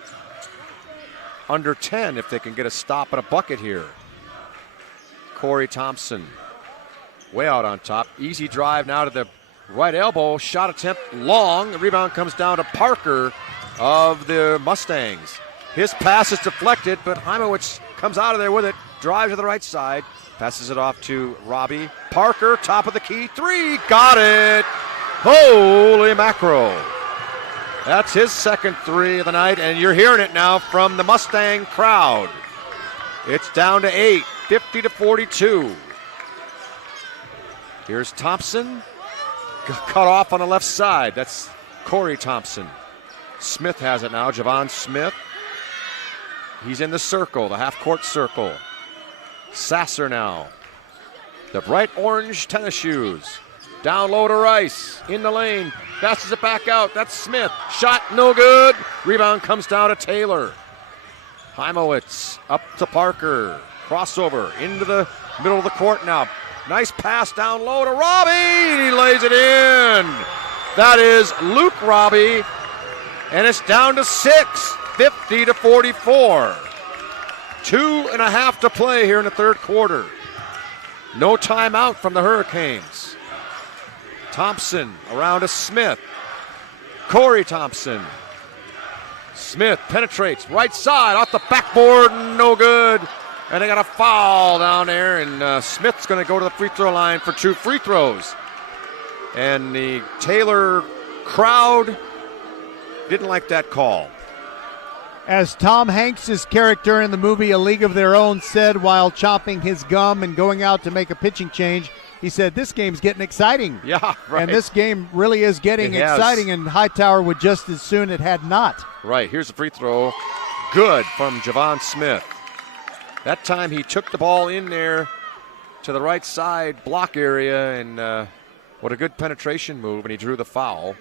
under 10 if they can get a stop and a bucket here. Corey Thompson way out on top. Easy drive now to the right elbow. Shot attempt long. The rebound comes down to Parker of the Mustangs. His pass is deflected, but Heimowitz comes out of there with it. Drive to the right side. Passes it off to Robbie. Parker, top of the key. Three. Got it. Holy mackerel. That's his second three of the night, and you're hearing it now from the Mustang crowd. It's down to 8, 50-42. Here's Thompson. Cut off on the left side. That's Corey Thompson. Smith has it now, Javon Smith. He's in the circle, the half-court circle. Sasser now. The bright orange tennis shoes. Down low to Rice. In the lane. Passes it back out. That's Smith. Shot no good. Rebound comes down to Taylor. Heimowitz up to Parker. Crossover into the middle of the court now. Nice pass down low to Robbie. He lays it in. That is Luke Robbie. And it's down to 6, 50-44. 2.5 to play here in the third quarter. No timeout from the Hurricanes. Thompson around to Smith. Corey Thompson. Smith penetrates right side off the backboard, no good. And they got a foul down there, and Smith's going to go to the free throw line for 2 free throws. And the Taylor crowd didn't like that call. As Tom Hanks' character in the movie A League of Their Own said while chopping his gum and going out to make a pitching change, he said, this game's getting exciting. Yeah, right. And this game really is getting exciting, and Hightower would just as soon it had not. Right, here's the free throw. Good from Javon Smith. That time he took the ball in there to the right side block area, and what a good penetration move, and he drew the foul.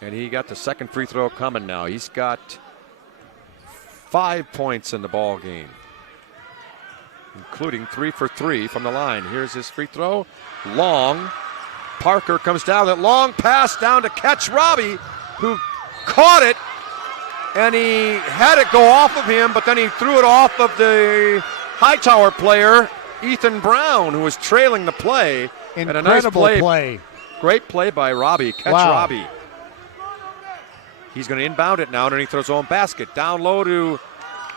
And he got the second free throw coming now. He's got 5 points in the ball game, including 3 for 3 from the line. Here's his free throw. Long. Parker comes down. That long pass down to catch Robbie, who caught it, and he had it go off of him, but then he threw it off of the Hightower player, Ethan Brown, who was trailing the play. Incredible and a nice play. Great play by Robbie. Catch Robbie. He's going to inbound it now underneath his own basket. Down low to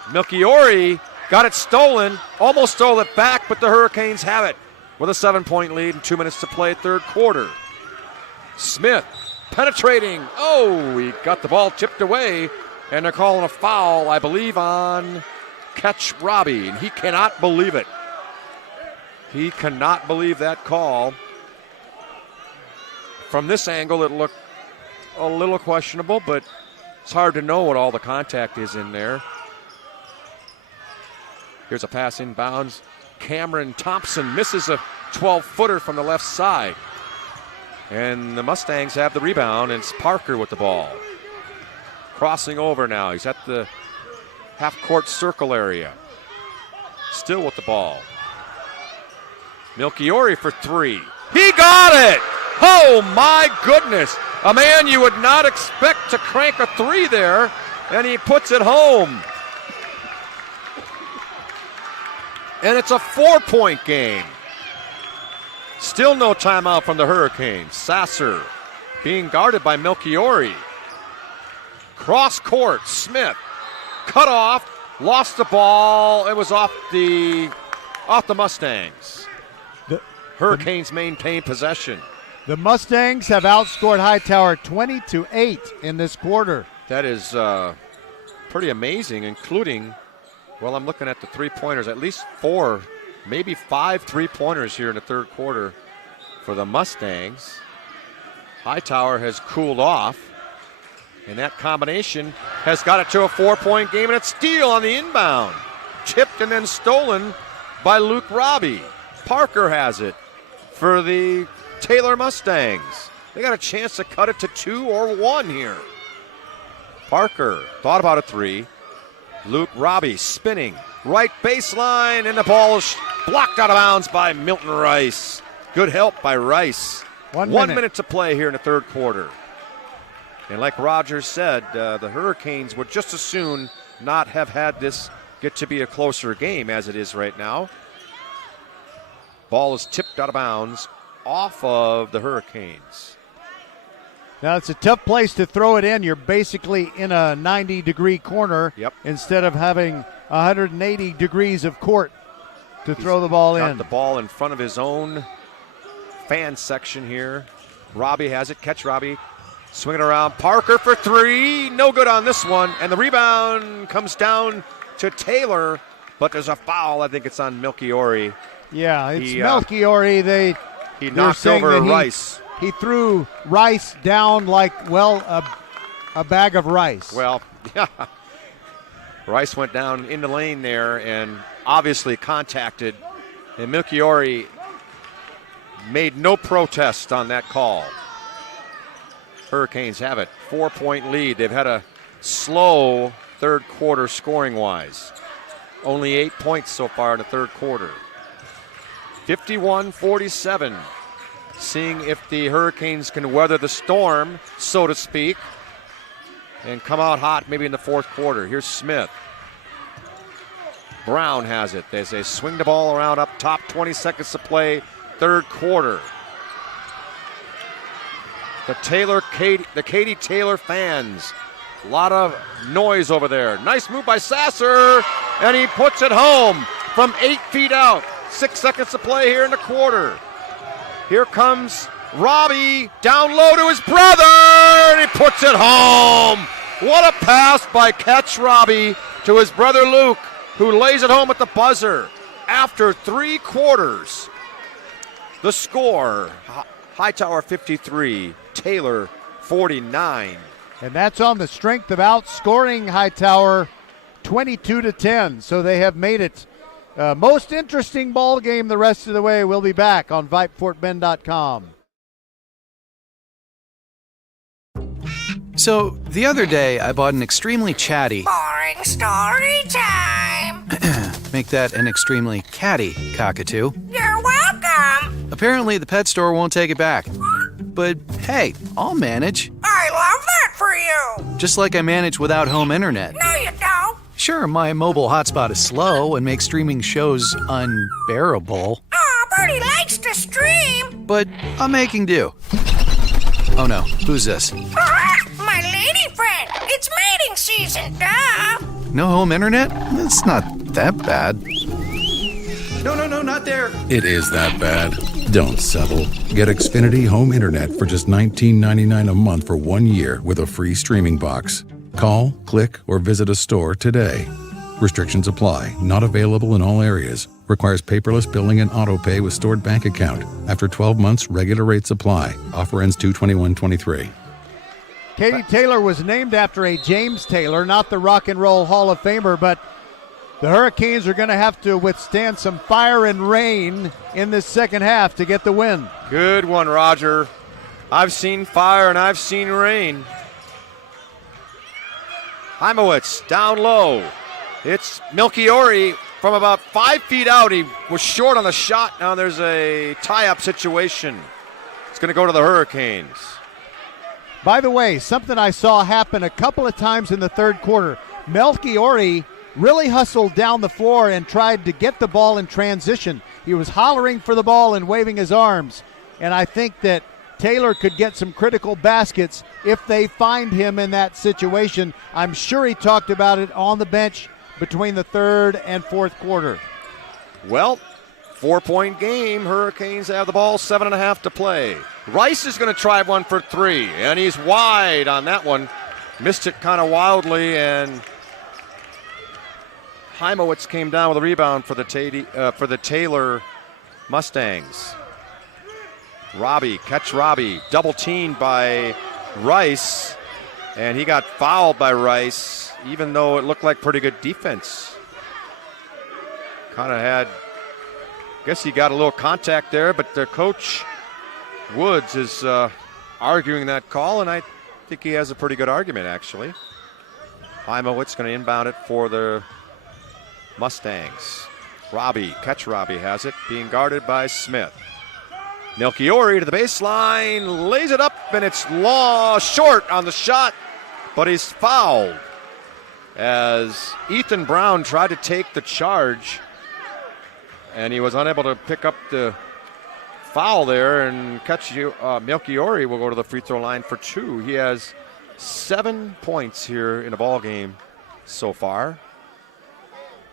Melchiori. Got it stolen. Almost stole it back, but the Hurricanes have it with a 7-point lead and 2 minutes to play third quarter. Smith penetrating. Oh, he got the ball tipped away, and they're calling a foul, I believe, on Catch Robbie, and he cannot believe it. He cannot believe that call. From this angle, it looked a little questionable, but it's hard to know what all the contact is in there. Here's a pass inbounds. Cameron Thompson misses a 12-footer from the left side. And the Mustangs have the rebound, and it's Parker with the ball. Crossing over now. He's at the half-court circle area. Still with the ball. Melchiori for 3. He got it! Oh, my goodness. A man you would not expect to crank a 3 there, and he puts it home. And it's a 4-point game. Still no timeout from the Hurricanes. Sasser being guarded by Melchiori. Cross court, Smith. Cut off, lost the ball. It was off the Mustangs. The Hurricanes maintain possession. The Mustangs have outscored Hightower 20-8 in this quarter. That is pretty amazing, including, well, I'm looking at the three-pointers, at least 4, maybe 5 three-pointers here in the third quarter for the Mustangs. Hightower has cooled off, and that combination has got it to a 4-point game, and it's steal on the inbound. Tipped and then stolen by Luke Robbie. Parker has it for the Taylor Mustangs. They got a chance to cut it to 2 or 1 here. Parker thought about a 3. Luke Robbie spinning. Right baseline, and the ball is blocked out of bounds by Milton Rice. Good help by Rice. 1 minute to play here in the third quarter. And like Rogers said, the Hurricanes would just as soon not have had this get to be a closer game as it is right now. Ball is tipped out of bounds off of the Hurricanes. Now, it's a tough place to throw it in. You're basically in a 90-degree corner instead of having 180 degrees of court to throw the ball in. Got the ball in front of his own fan section here. Robbie has it. Catch Robbie. Swing it around. Parker for 3. No good on this one. And the rebound comes down to Taylor. but there's a foul. I think it's on Melchiori. Yeah, it's Melchiori. He knocked over Rice. He threw Rice down like, a bag of rice. Well, yeah. Rice went down in the lane there and obviously contacted. And Melchiori made no protest on that call. Hurricanes have it. 4-point lead. They've had a slow third quarter scoring-wise. Only 8 points so far in the third quarter. 51-47. Seeing if the Hurricanes can weather the storm, so to speak, and come out hot maybe in the fourth quarter. Here's Smith. Brown has it as they swing the ball around up top. 20 seconds to play, third quarter. The Katy Taylor fans. A lot of noise over there. Nice move by Sasser, and he puts it home from 8 feet out. 6 seconds to play here in the quarter. Here comes Robbie down low to his brother, and he puts it home. What a pass by Catch Robbie to his brother Luke, who lays it home at the buzzer. After 3 quarters, the score, Hightower 53, Taylor 49. And that's on the strength of outscoring Hightower 22-10. So they have made it most interesting ball game the rest of the way. We'll be back on VypeFortBend.com. So, the other day, I bought an extremely chatty... Boring story time. Make that an extremely catty cockatoo. You're welcome. Apparently, the pet store won't take it back. But, hey, I'll manage. I love that for you. Just like I manage without home internet. No, you don't. Sure, my mobile hotspot is slow and makes streaming shows unbearable. Aw, Bertie likes to stream. But I'm making do. Oh no, who's this? My lady friend. It's mating season, duh. No home internet? It's not that bad. No, not there. It is that bad. Don't settle. Get Xfinity Home Internet for just $19.99 a month for 1 year with a free streaming box. Call, click, or visit a store today. Restrictions apply. Not available in all areas. Requires paperless billing and auto pay with stored bank account. After 12 months, regular rates apply. Offer ends 2/21/23. Katy Taylor was named after a James Taylor, not the Rock and Roll Hall of Famer, but the Hurricanes are going to have to withstand some fire and rain in this second half to get the win. Good one, Roger. I've seen fire and I've seen rain. Heimowitz down low. It's Melchiori from about 5 feet out. He was short on the shot. Now there's a tie-up situation. It's going to go to the Hurricanes. By the way, something I saw happen a couple of times in the third quarter. Melchiori really hustled down the floor and tried to get the ball in transition. He was hollering for the ball and waving his arms. And I think that Taylor could get some critical baskets if they find him in that situation. I'm sure he talked about it on the bench between the third and fourth quarter. Well, 4-point game. Hurricanes have the ball, 7.5 to play. Rice is going to try one for 3, and he's wide on that one. Missed it kind of wildly, and Heimowitz came down with a rebound for the Taylor Mustangs. Robbie, double teamed by Rice, and he got fouled by Rice, even though it looked like pretty good defense. I guess he got a little contact there, but the coach, Woods, is arguing that call, and I think he has a pretty good argument, actually. Heimowitz going to inbound it for the Mustangs. Robbie has it, being guarded by Smith. Melchiori to the baseline, lays it up, and it's short on the shot, but he's fouled as Ethan Brown tried to take the charge, and he was unable to pick up the foul there, and Melchiori will go to the free throw line for 2. He has 7 points here in the ball game so far.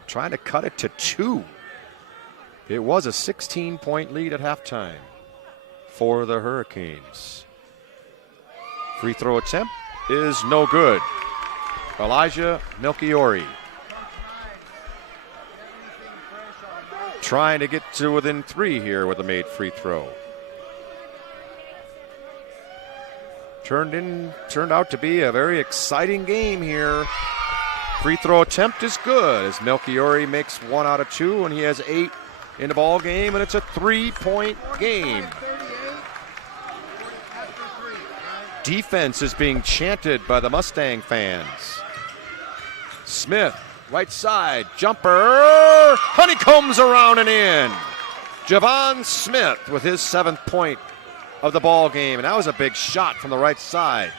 Trying to cut it to 2. It was a 16-point lead at halftime for the Hurricanes. Free throw attempt is no good. Elijah Melchiori. trying to get to within 3 here with a made free throw. Turned out to be a very exciting game here. Free throw attempt is good as Melchiori makes 1 out of 2, and he has 8 in the ball game, and it's a 3-point game. Defense is being chanted by the Mustang fans. Smith, right side, jumper, honeycombs around and in. Javon Smith with his 7th point of the ball game, and that was a big shot from the right side.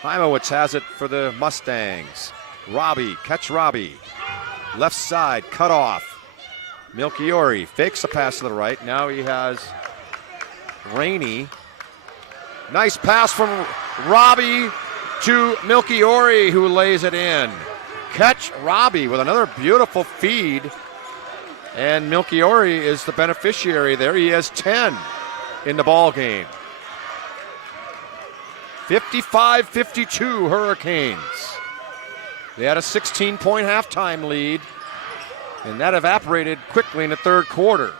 Heimowitz has it for the Mustangs. Robbie, catch Robbie. Left side, cut off. Melchiori fakes the pass to the right. Now he has Rainey. Nice pass from Robbie to Melchiori, who lays it in. Catch Robbie with another beautiful feed. And Melchiori is the beneficiary there. He has 10 in the ball game. 55-52 Hurricanes. They had a 16-point halftime lead, and that evaporated quickly in the third quarter.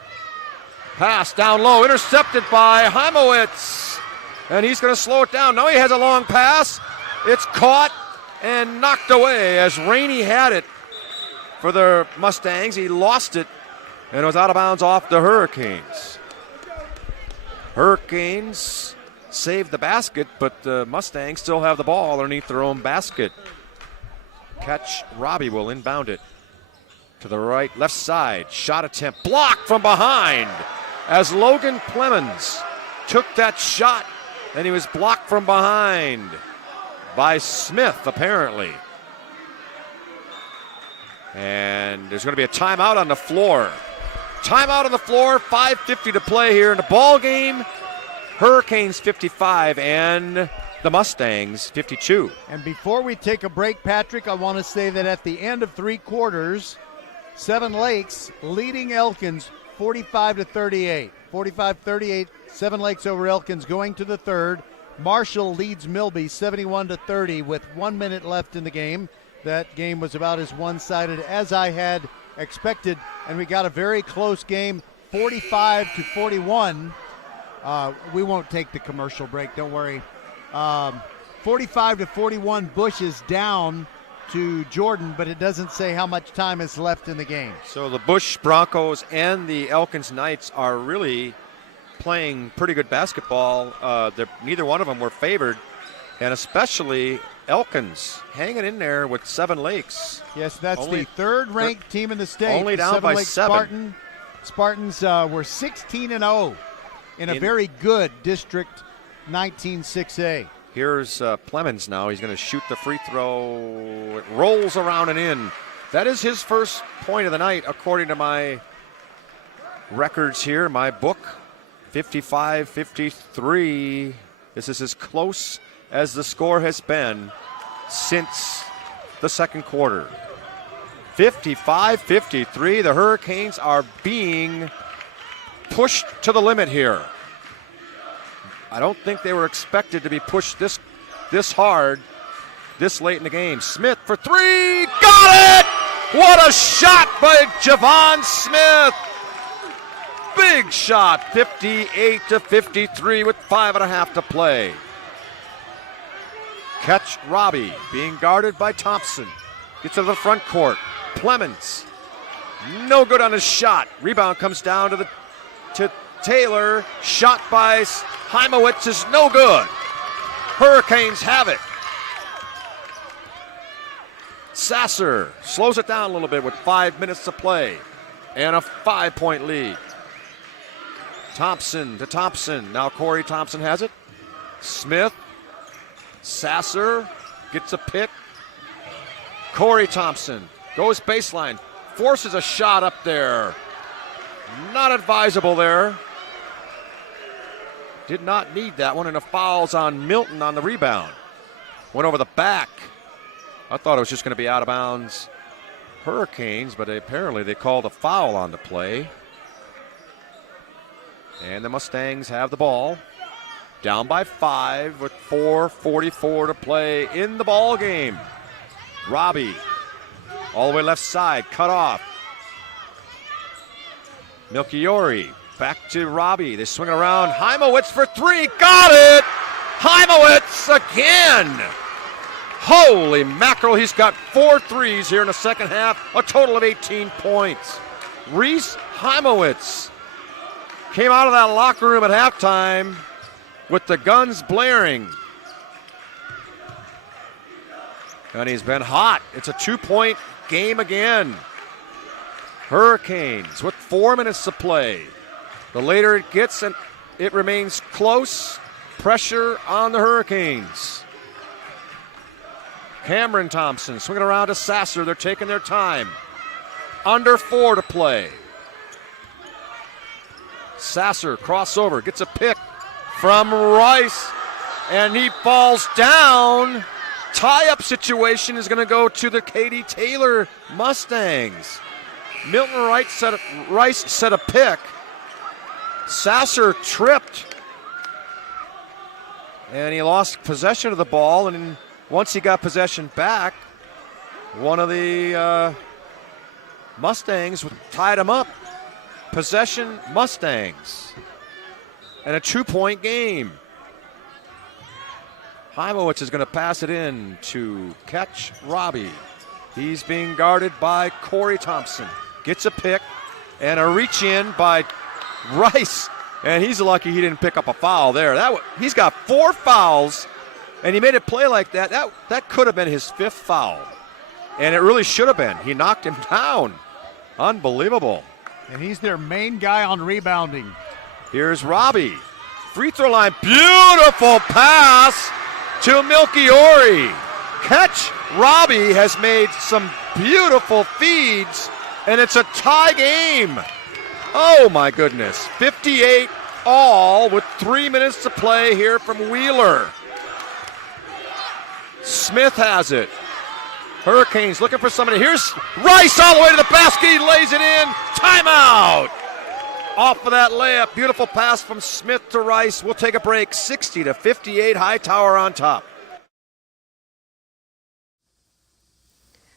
Pass down low, intercepted by Heimowitz, and he's going to slow it down. Now he has a long pass. It's caught and knocked away as Rainey had it for the Mustangs. He lost it, and it was out of bounds off the Hurricanes. Hurricanes saved the basket, but the Mustangs still have the ball underneath their own basket. Catch Robbie will inbound it to the right, left side. Shot attempt blocked from behind as Logan Clemens took that shot, and he was blocked from behind by Smith, apparently. And there's going to be a timeout on the floor. Timeout on the floor, 5:50 to play here in the ball game. Hurricanes 55 and the Mustangs 52. And before we take a break, Patrick, I want to say that at the end of 3 quarters, Seven Lakes leading Elkins 45-38. 45-38, Seven Lakes over Elkins going to the third. Marshall leads Milby 71-30 with 1 minute left in the game. That game was about as one-sided as I had expected, and we got a very close game, 45-41. We won't take the commercial break, don't worry. 45-41, Bush is down to Jordan, but it doesn't say how much time is left in the game. So the Bush Broncos and the Elkins Knights are really playing pretty good basketball. Neither one of them were favored, and especially Elkins hanging in there with Seven Lakes. Yes, that's the third-ranked team in the state. Only down by 7. Spartans were 16-0 in a very good District 19-6A. Here's Clemens now. He's going to shoot the free throw. It rolls around and in. That is his first point of the night, according to my records here, my book. 55-53. This is as close as the score has been since the second quarter. 55-53. The Hurricanes are being pushed to the limit here. I don't think they were expected to be pushed this hard this late in the game. Smith for 3. Got it! What a shot by Javon Smith! Big shot, 58-53 with 5.5 to play. Catch Robbie being guarded by Thompson. Gets to the front court. Clemens, no good on his shot. Rebound comes down to Taylor. Shot by Heimowitz is no good. Hurricanes have it. Sasser slows it down a little bit with 5 minutes to play and a 5-point lead. Thompson to Thompson. Now Corey Thompson has it. Smith. Sasser gets a pick. Corey Thompson goes baseline. Forces a shot up there. Not advisable there. Did not need that one, and a foul's on Milton on the rebound. Went over the back. I thought it was just going to be out of bounds Hurricanes, but apparently they called a foul on the play. And the Mustangs have the ball. Down by 5 with 4:44 to play in the ball game. Robbie, all the way left side, cut off. Melchiori back to Robbie. They swing it around. Heimowitz for three. Got it! Heimowitz again! Holy mackerel, he's got 4 threes here in the second half, a total of 18 points. Reese Heimowitz came out of that locker room at halftime with the guns blaring. And he's been hot. It's a 2-point game again. Hurricanes with 4 minutes to play. The later it gets, and it remains close. Pressure on the Hurricanes. Cameron Thompson swinging around to Sasser. They're taking their time. Under 4 to play. Sasser crossover, gets a pick from Rice, and he falls down. Tie-up situation is going to go to the Katy Taylor Mustangs. Milton Rice set a pick. Sasser tripped, and he lost possession of the ball, and once he got possession back, one of the Mustangs tied him up. Possession Mustangs. And a 2-point game. Heimowitz is going to pass it in to catch Robbie. He's being guarded by Corey Thompson. Gets a pick and a reach in by Rice. And he's lucky he didn't pick up a foul there. He's got 4 fouls, and he made a play like that. That could have been his 5th foul. And it really should have been. He knocked him down. Unbelievable. And he's their main guy on rebounding. Here's Robbie. Free throw line. Beautiful pass to Melchiori. Catch Robbie has made some beautiful feeds, and it's a tie game. Oh, my goodness. 58 all with 3 minutes to play here from Wheeler. Smith has it. Hurricanes looking for somebody. Here's Rice all the way to the basket. He lays it in. Timeout. Off of that layup. Beautiful pass from Smith to Rice. We'll take a break. 60-58. Hightower on top.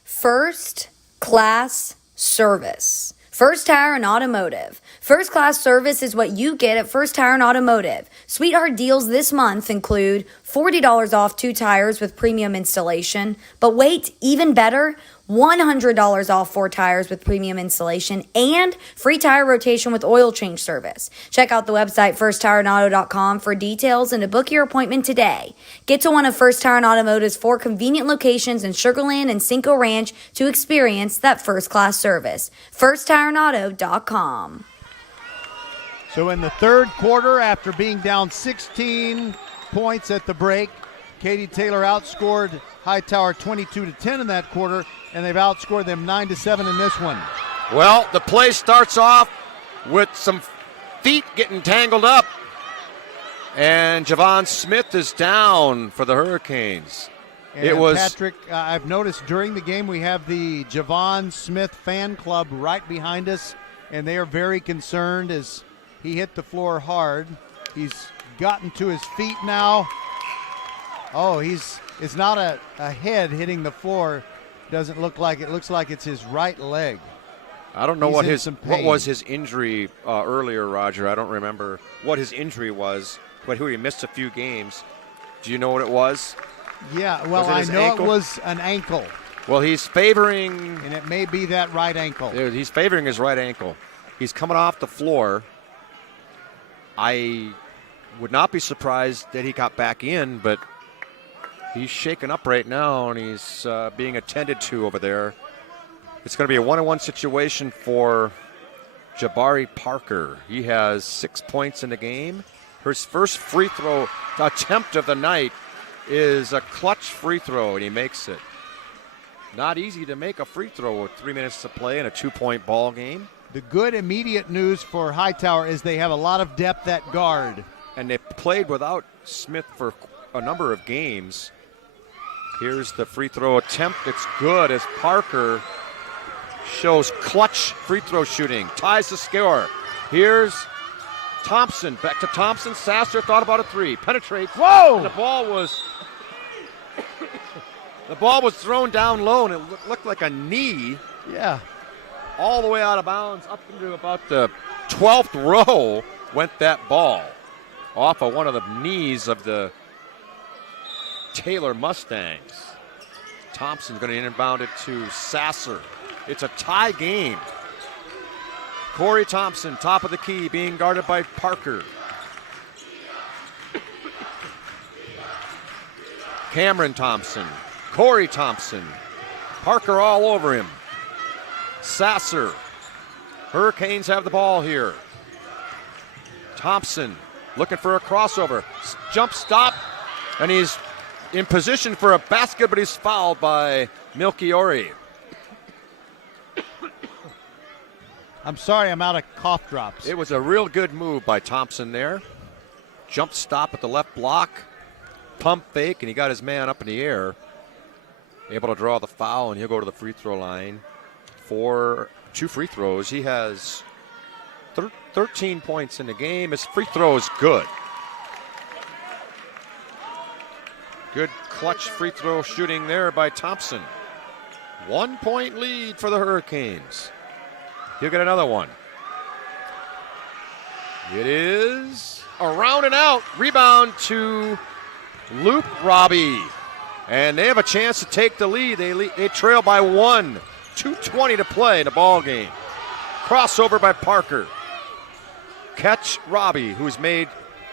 First class service. First Tire and Automotive. First class service is what you get at First Tire and Automotive. Sweetheart deals this month include $40 off 2 tires with premium installation. But wait, even better, $100 off 4 tires with premium installation and free tire rotation with oil change service. Check out the website firsttireandauto.com for details and to book your appointment today. Get to one of First Tire and Automotive's 4 convenient locations in Sugar Land and Cinco Ranch to experience that first class service. firsttireandauto.com. So in the third quarter, after being down 16 points at the break, Katy Taylor outscored Hightower 22-10 in that quarter, and they've outscored them 9-7 in this one. Well, the play starts off with some feet getting tangled up, and Javon Smith is down for the Hurricanes. And Patrick, I've noticed during the game we have the Javon Smith fan club right behind us, and they are very concerned as he hit the floor hard. He's gotten to his feet now. Oh, it's not a head hitting the floor. Doesn't look like it. Looks like it's his right leg. I don't know what was his injury earlier, Roger. I don't remember what his injury was, but he missed a few games. Do you know what it was? Yeah, well, I know it was an ankle. Well, he's favoring... And it may be that right ankle. He's favoring his right ankle. He's coming off the floor. I would not be surprised that he got back in, but he's shaken up right now, and he's being attended to over there. It's going to be a 1-on-1 situation for Jabari Parker. He has 6 points in the game. His first free throw attempt of the night is a clutch free throw, and he makes it. Not easy to make a free throw with 3 minutes to play in a 2-point ball game. The good immediate news for Hightower is they have a lot of depth at guard. And they played without Smith for a number of games. Here's the free throw attempt. It's good as Parker shows clutch free throw shooting. Ties the score. Here's Thompson. Back to Thompson. Sasser thought about a 3. Penetrates. Whoa! And the ball was thrown down low, and it looked like a knee. Yeah. All the way out of bounds, up into about the 12th row went that ball off of one of the knees of the Taylor Mustangs. Thompson's going to inbound it to Sasser. It's a tie game. Corey Thompson, top of the key, being guarded by Parker. Cameron Thompson, Corey Thompson, Parker all over him. Sasser. Hurricanes have the ball here. Thompson looking for a crossover. Jump stop, and he's in position for a basket, but he's fouled by Melchiori. I'm sorry, I'm out of cough drops. It was a real good move by Thompson there. Jump stop at the left block. Pump fake, and he got his man up in the air. Able to draw the foul, and he'll go to the free throw line for 2 free throws. He has 13 points in the game. His free throw is good. Good clutch free throw shooting there by Thompson. 1 point lead for the Hurricanes. He'll get another one. It is around and out. Rebound to Luke Robbie. And they have a chance to take the lead. They trail by 1. 2:20 to play in the ball game. Crossover by Parker. Catch Robbie, who's made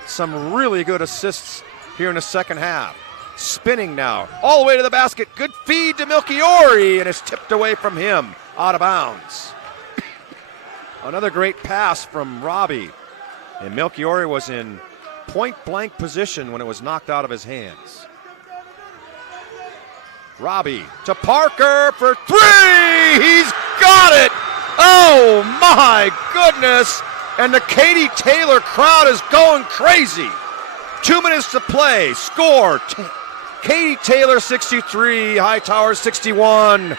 some really good assists here in the second half. Spinning now, all the way to the basket. Good feed to Melchiori, and it's tipped away from him, out of bounds. Another great pass from Robbie. And Melchiori was in point-blank position when it was knocked out of his hands. Robbie to Parker for 3! He's got it! Oh my goodness! And the Katy Taylor crowd is going crazy. 2 minutes to play. Score. Katy Taylor 63, Hightower 61.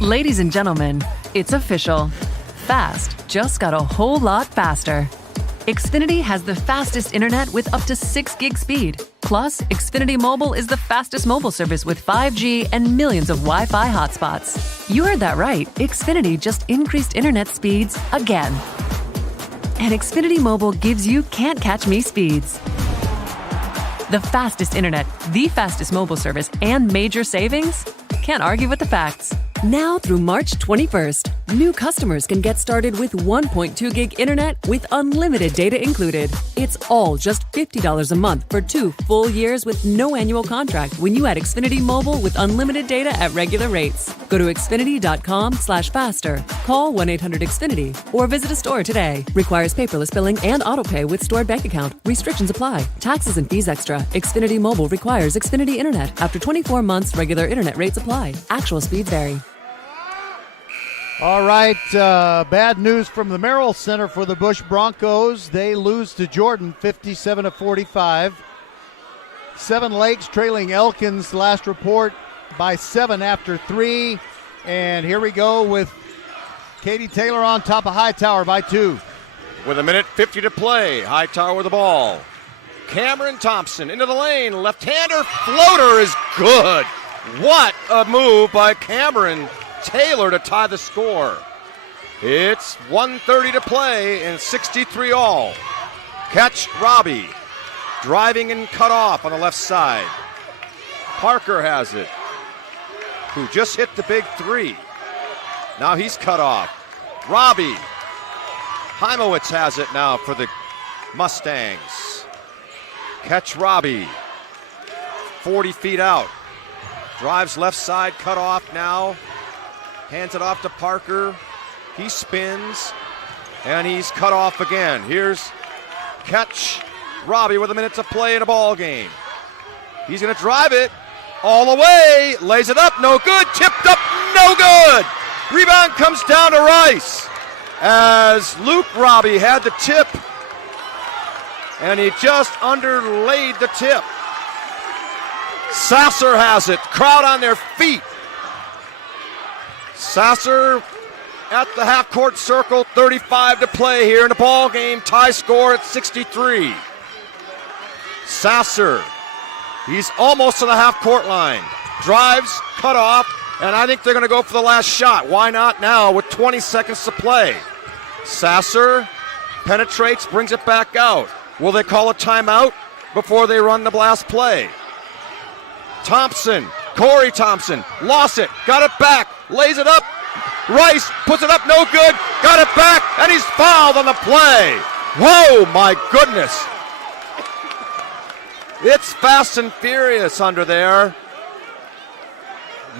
Ladies and gentlemen, it's official. Fast just got a whole lot faster. Xfinity has the fastest internet with up to 6 gig speed. Plus, Xfinity Mobile is the fastest mobile service with 5G and millions of Wi-Fi hotspots. You heard that right. Xfinity just increased internet speeds again. And Xfinity Mobile gives you can't catch me speeds. The fastest internet, the fastest mobile service, and major savings? Can't argue with the facts. Now through March 21st, new customers can get started with 1.2 gig internet with unlimited data included. It's all just $50 a month for 2 full years with no annual contract when you add Xfinity Mobile with unlimited data at regular rates. Go to Xfinity.com/faster, call 1-800-XFINITY, or visit a store today. Requires paperless billing and autopay with stored bank account. Restrictions apply. Taxes and fees extra. Xfinity Mobile requires Xfinity Internet. After 24 months, regular internet rates apply. Actual speeds vary. All right, bad news from the Merrill Center for the Bush Broncos. They lose to Jordan 57-45. Seven Lakes trailing Elkins last report by 7 after 3. And here we go with Katy Taylor on top of Hightower by 2. With 1:50 to play, Hightower with the ball. Cameron Thompson into the lane. Left-hander floater is good. What a move by Cameron Taylor to tie the score. It's 1:30 to play and 63 all. Catch Robbie. Driving and cut off on the left side. Parker has it, who just hit the big 3. Now he's cut off. Robbie. Heimowitz has it now for the Mustangs. Catch Robbie. 40 feet out. Drives left side, cut off now. Hands it off to Parker. He spins, and he's cut off again. Here's catch Robbie with 1 minute to play in a ball game. He's going to drive it all the way. Lays it up, no good. Tipped up, no good. Rebound comes down to Rice as Luke Robbie had the tip, and he just underlaid the tip. Sasser has it. Crowd on their feet. Sasser at the half-court circle, 35 to play here in the ball game. Tie score at 63. Sasser, he's almost to the half-court line. Drives, cut off, And I think they're going to go for the last shot. Why not now with 20 seconds to play? Sasser penetrates, brings it back out. Will they call a timeout before they run the last play? Thompson, Corey Thompson, lost it, got it back, lays it up. Rice puts it up, no good, got it back, and he's fouled on the play. Whoa, my goodness. It's fast and furious under there.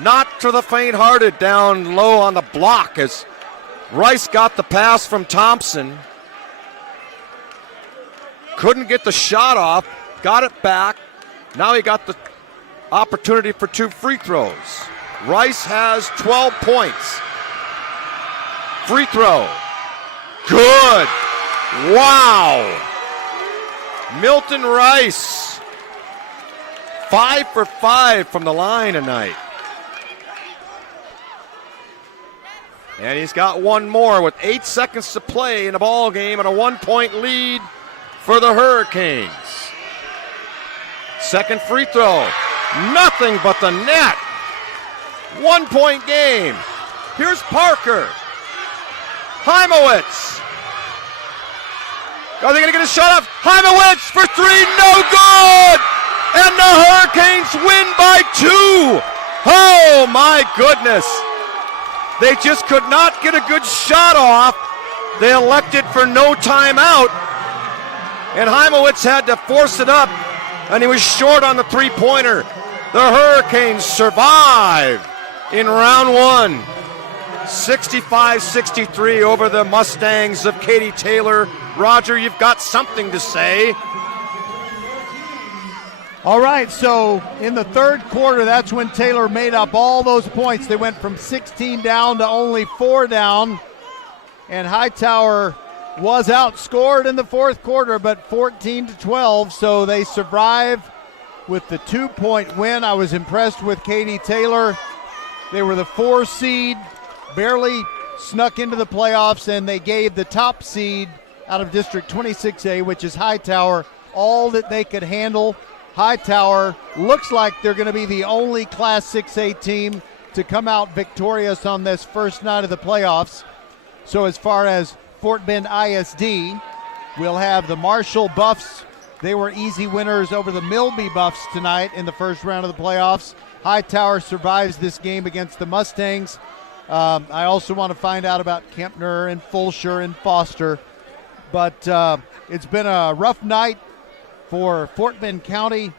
Not for the faint-hearted down low on the block as Rice got the pass from Thompson. Couldn't get the shot off, got it back. Now he got the opportunity for 2 free throws. Rice has 12 points. Free throw. Good. Wow. Milton Rice. 5 for 5 from the line tonight. And he's got one more with 8 seconds to play in the ball game and a 1-point lead for the Hurricanes. Second free throw. Nothing but the net. 1-point game. Here's Parker. Heimowitz. Are they going to get a shot off? Heimowitz for 3, no good! And the Hurricanes win by 2. Oh my goodness. They just could not get a good shot off. They elected for no timeout. And Heimowitz had to force it up, and he was short on the 3-pointer. The Hurricanes survive in round 1. 65-63 over the Mustangs of Katy Taylor. Roger, you've got something to say. All right, so in the third quarter, that's when Taylor made up all those points. They went from 16 down to only 4 down. And Hightower was outscored in the fourth quarter, but 14-12, so they survive with the 2-point win. I was impressed with Katy Taylor. They were the 4 seed, barely snuck into the playoffs, and they gave the top seed out of District 26A, which is Hightower, all that they could handle. Hightower looks like they're going to be the only Class 6A team to come out victorious on this first night of the playoffs. So as far as Fort Bend ISD, we'll have the Marshall Buffs. They were easy winners over the Milby Buffs tonight in the first round of the playoffs. Hightower survives this game against the Mustangs. I also want to find out about Kempner and Fulsher and Foster. But it's been a rough night for Fort Bend County,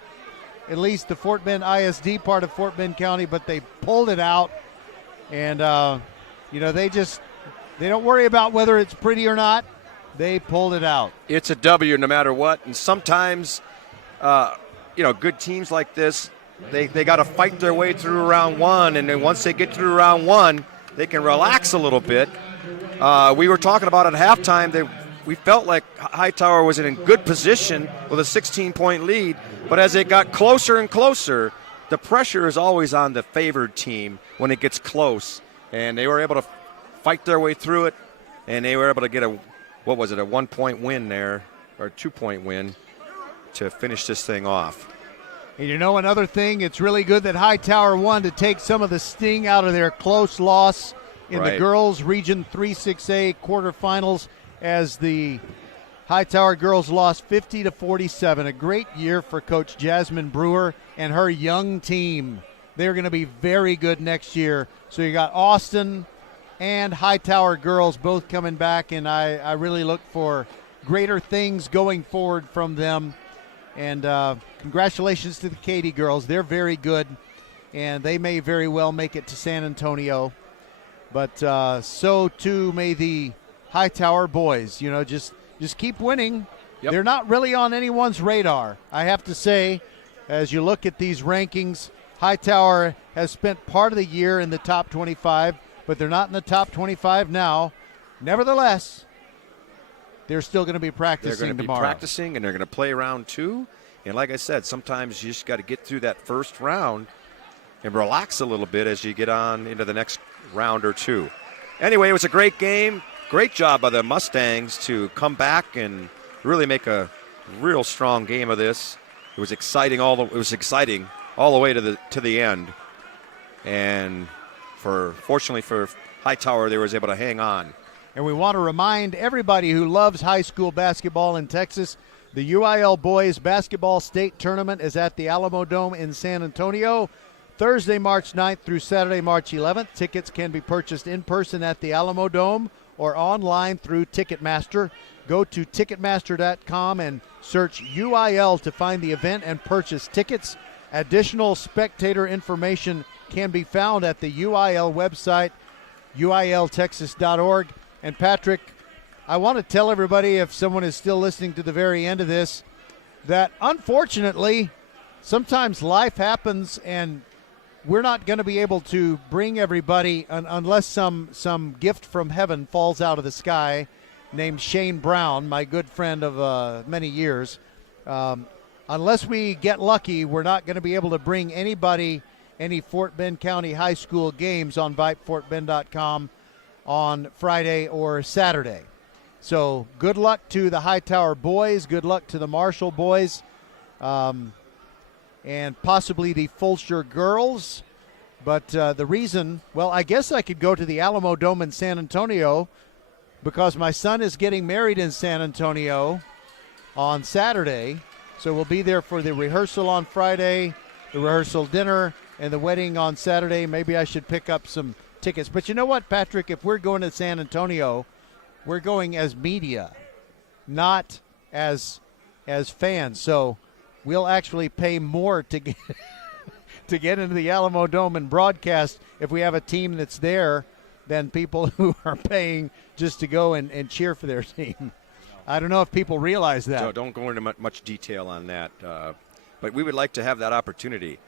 at least the Fort Bend ISD part of Fort Bend County, but they pulled it out. And, they don't worry about whether it's pretty or not. They pulled it out. It's a W no matter what. And sometimes, good teams like this, they got to fight their way through round 1. And then once they get through round 1, they can relax a little bit. We were talking about at halftime, we felt like Hightower was in good position with a 16-point lead. But as it got closer and closer, the pressure is always on the favored team when it gets close. And they were able to fight their way through it, and they were able to get a 1-point win there, or a 2-point win to finish this thing off. And another thing, it's really good that Hightower won to take some of the sting out of their close loss in the girls' Region 3-6A quarterfinals, as the Hightower girls lost 50-47. A great year for Coach Jasmine Brewer and her young team. They're going to be very good next year. So you got Austin and Hightower girls both coming back, and I really look for greater things going forward from them. And congratulations to the Katy girls. They're very good, and they may very well make it to San Antonio. But so too may the Hightower boys. Just keep winning. Yep. They're not really on anyone's radar, I have to say. As you look at these rankings, Hightower has spent part of the year in the top 25, but they're not in the top 25 now. Nevertheless, they're still going to be practicing tomorrow. They're going to be practicing, and they're going to play round 2. And like I said, sometimes you just got to get through that first round and relax a little bit as you get on into the next round or 2. Anyway, it was a great game. Great job by the Mustangs to come back and really make a real strong game of this. It was exciting all the way to the end. And fortunately for Hightower, they was able to hang on. And we want to remind everybody who loves high school basketball in Texas, the UIL Boys Basketball State Tournament is at the Alamo Dome in San Antonio, Thursday, March 9th through Saturday, March 11th. Tickets can be purchased in person at the Alamo Dome or online through Ticketmaster. Go to Ticketmaster.com and search UIL to find the event and purchase tickets. Additional spectator information can be found at the UIL website, uiltexas.org. And Patrick, I want to tell everybody, if someone is still listening to the very end of this, that unfortunately, sometimes life happens and we're not going to be able to bring everybody unless some gift from heaven falls out of the sky, named Shane Brown, my good friend of many years. Unless we get lucky, we're not going to be able to bring anybody any Fort Bend County High School games on VypeFortBend.com on Friday or Saturday. So good luck to the Hightower boys. Good luck to the Marshall boys. And possibly the Fulcher girls. But the reason, well, I guess I could go to the Alamo Dome in San Antonio because my son is getting married in San Antonio on Saturday. So we'll be there for the rehearsal on Friday, the rehearsal dinner, and the wedding on Saturday. Maybe I should pick up some tickets. But you know what, Patrick? If we're going to San Antonio, we're going as media, not as fans. So we'll actually pay more to get to get into the Alamo Dome and broadcast if we have a team that's there than people who are paying just to go and cheer for their team. I don't know if people realize that. So don't go into much detail on that. But we would like to have that opportunity.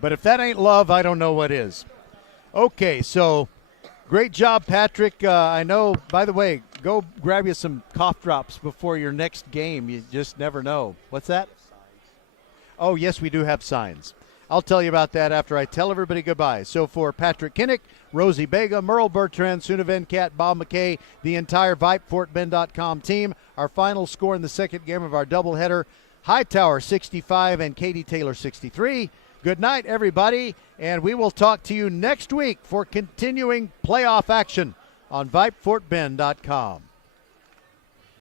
But if that ain't love, I don't know what is. Okay, so great job, Patrick. I know, by the way, go grab you some cough drops before your next game. You just never know. What's that? Oh, yes, we do have signs. I'll tell you about that after I tell everybody goodbye. So for Patrick Kinnick, Rosie Bega, Merle Bertrand, Suna Venkat, Bob McKay, the entire VypeFortBend.com team, our final score in the second game of our doubleheader, Hightower 65 and Katy Taylor 63. Good night, everybody, and we will talk to you next week for continuing playoff action on VypeFortBend.com.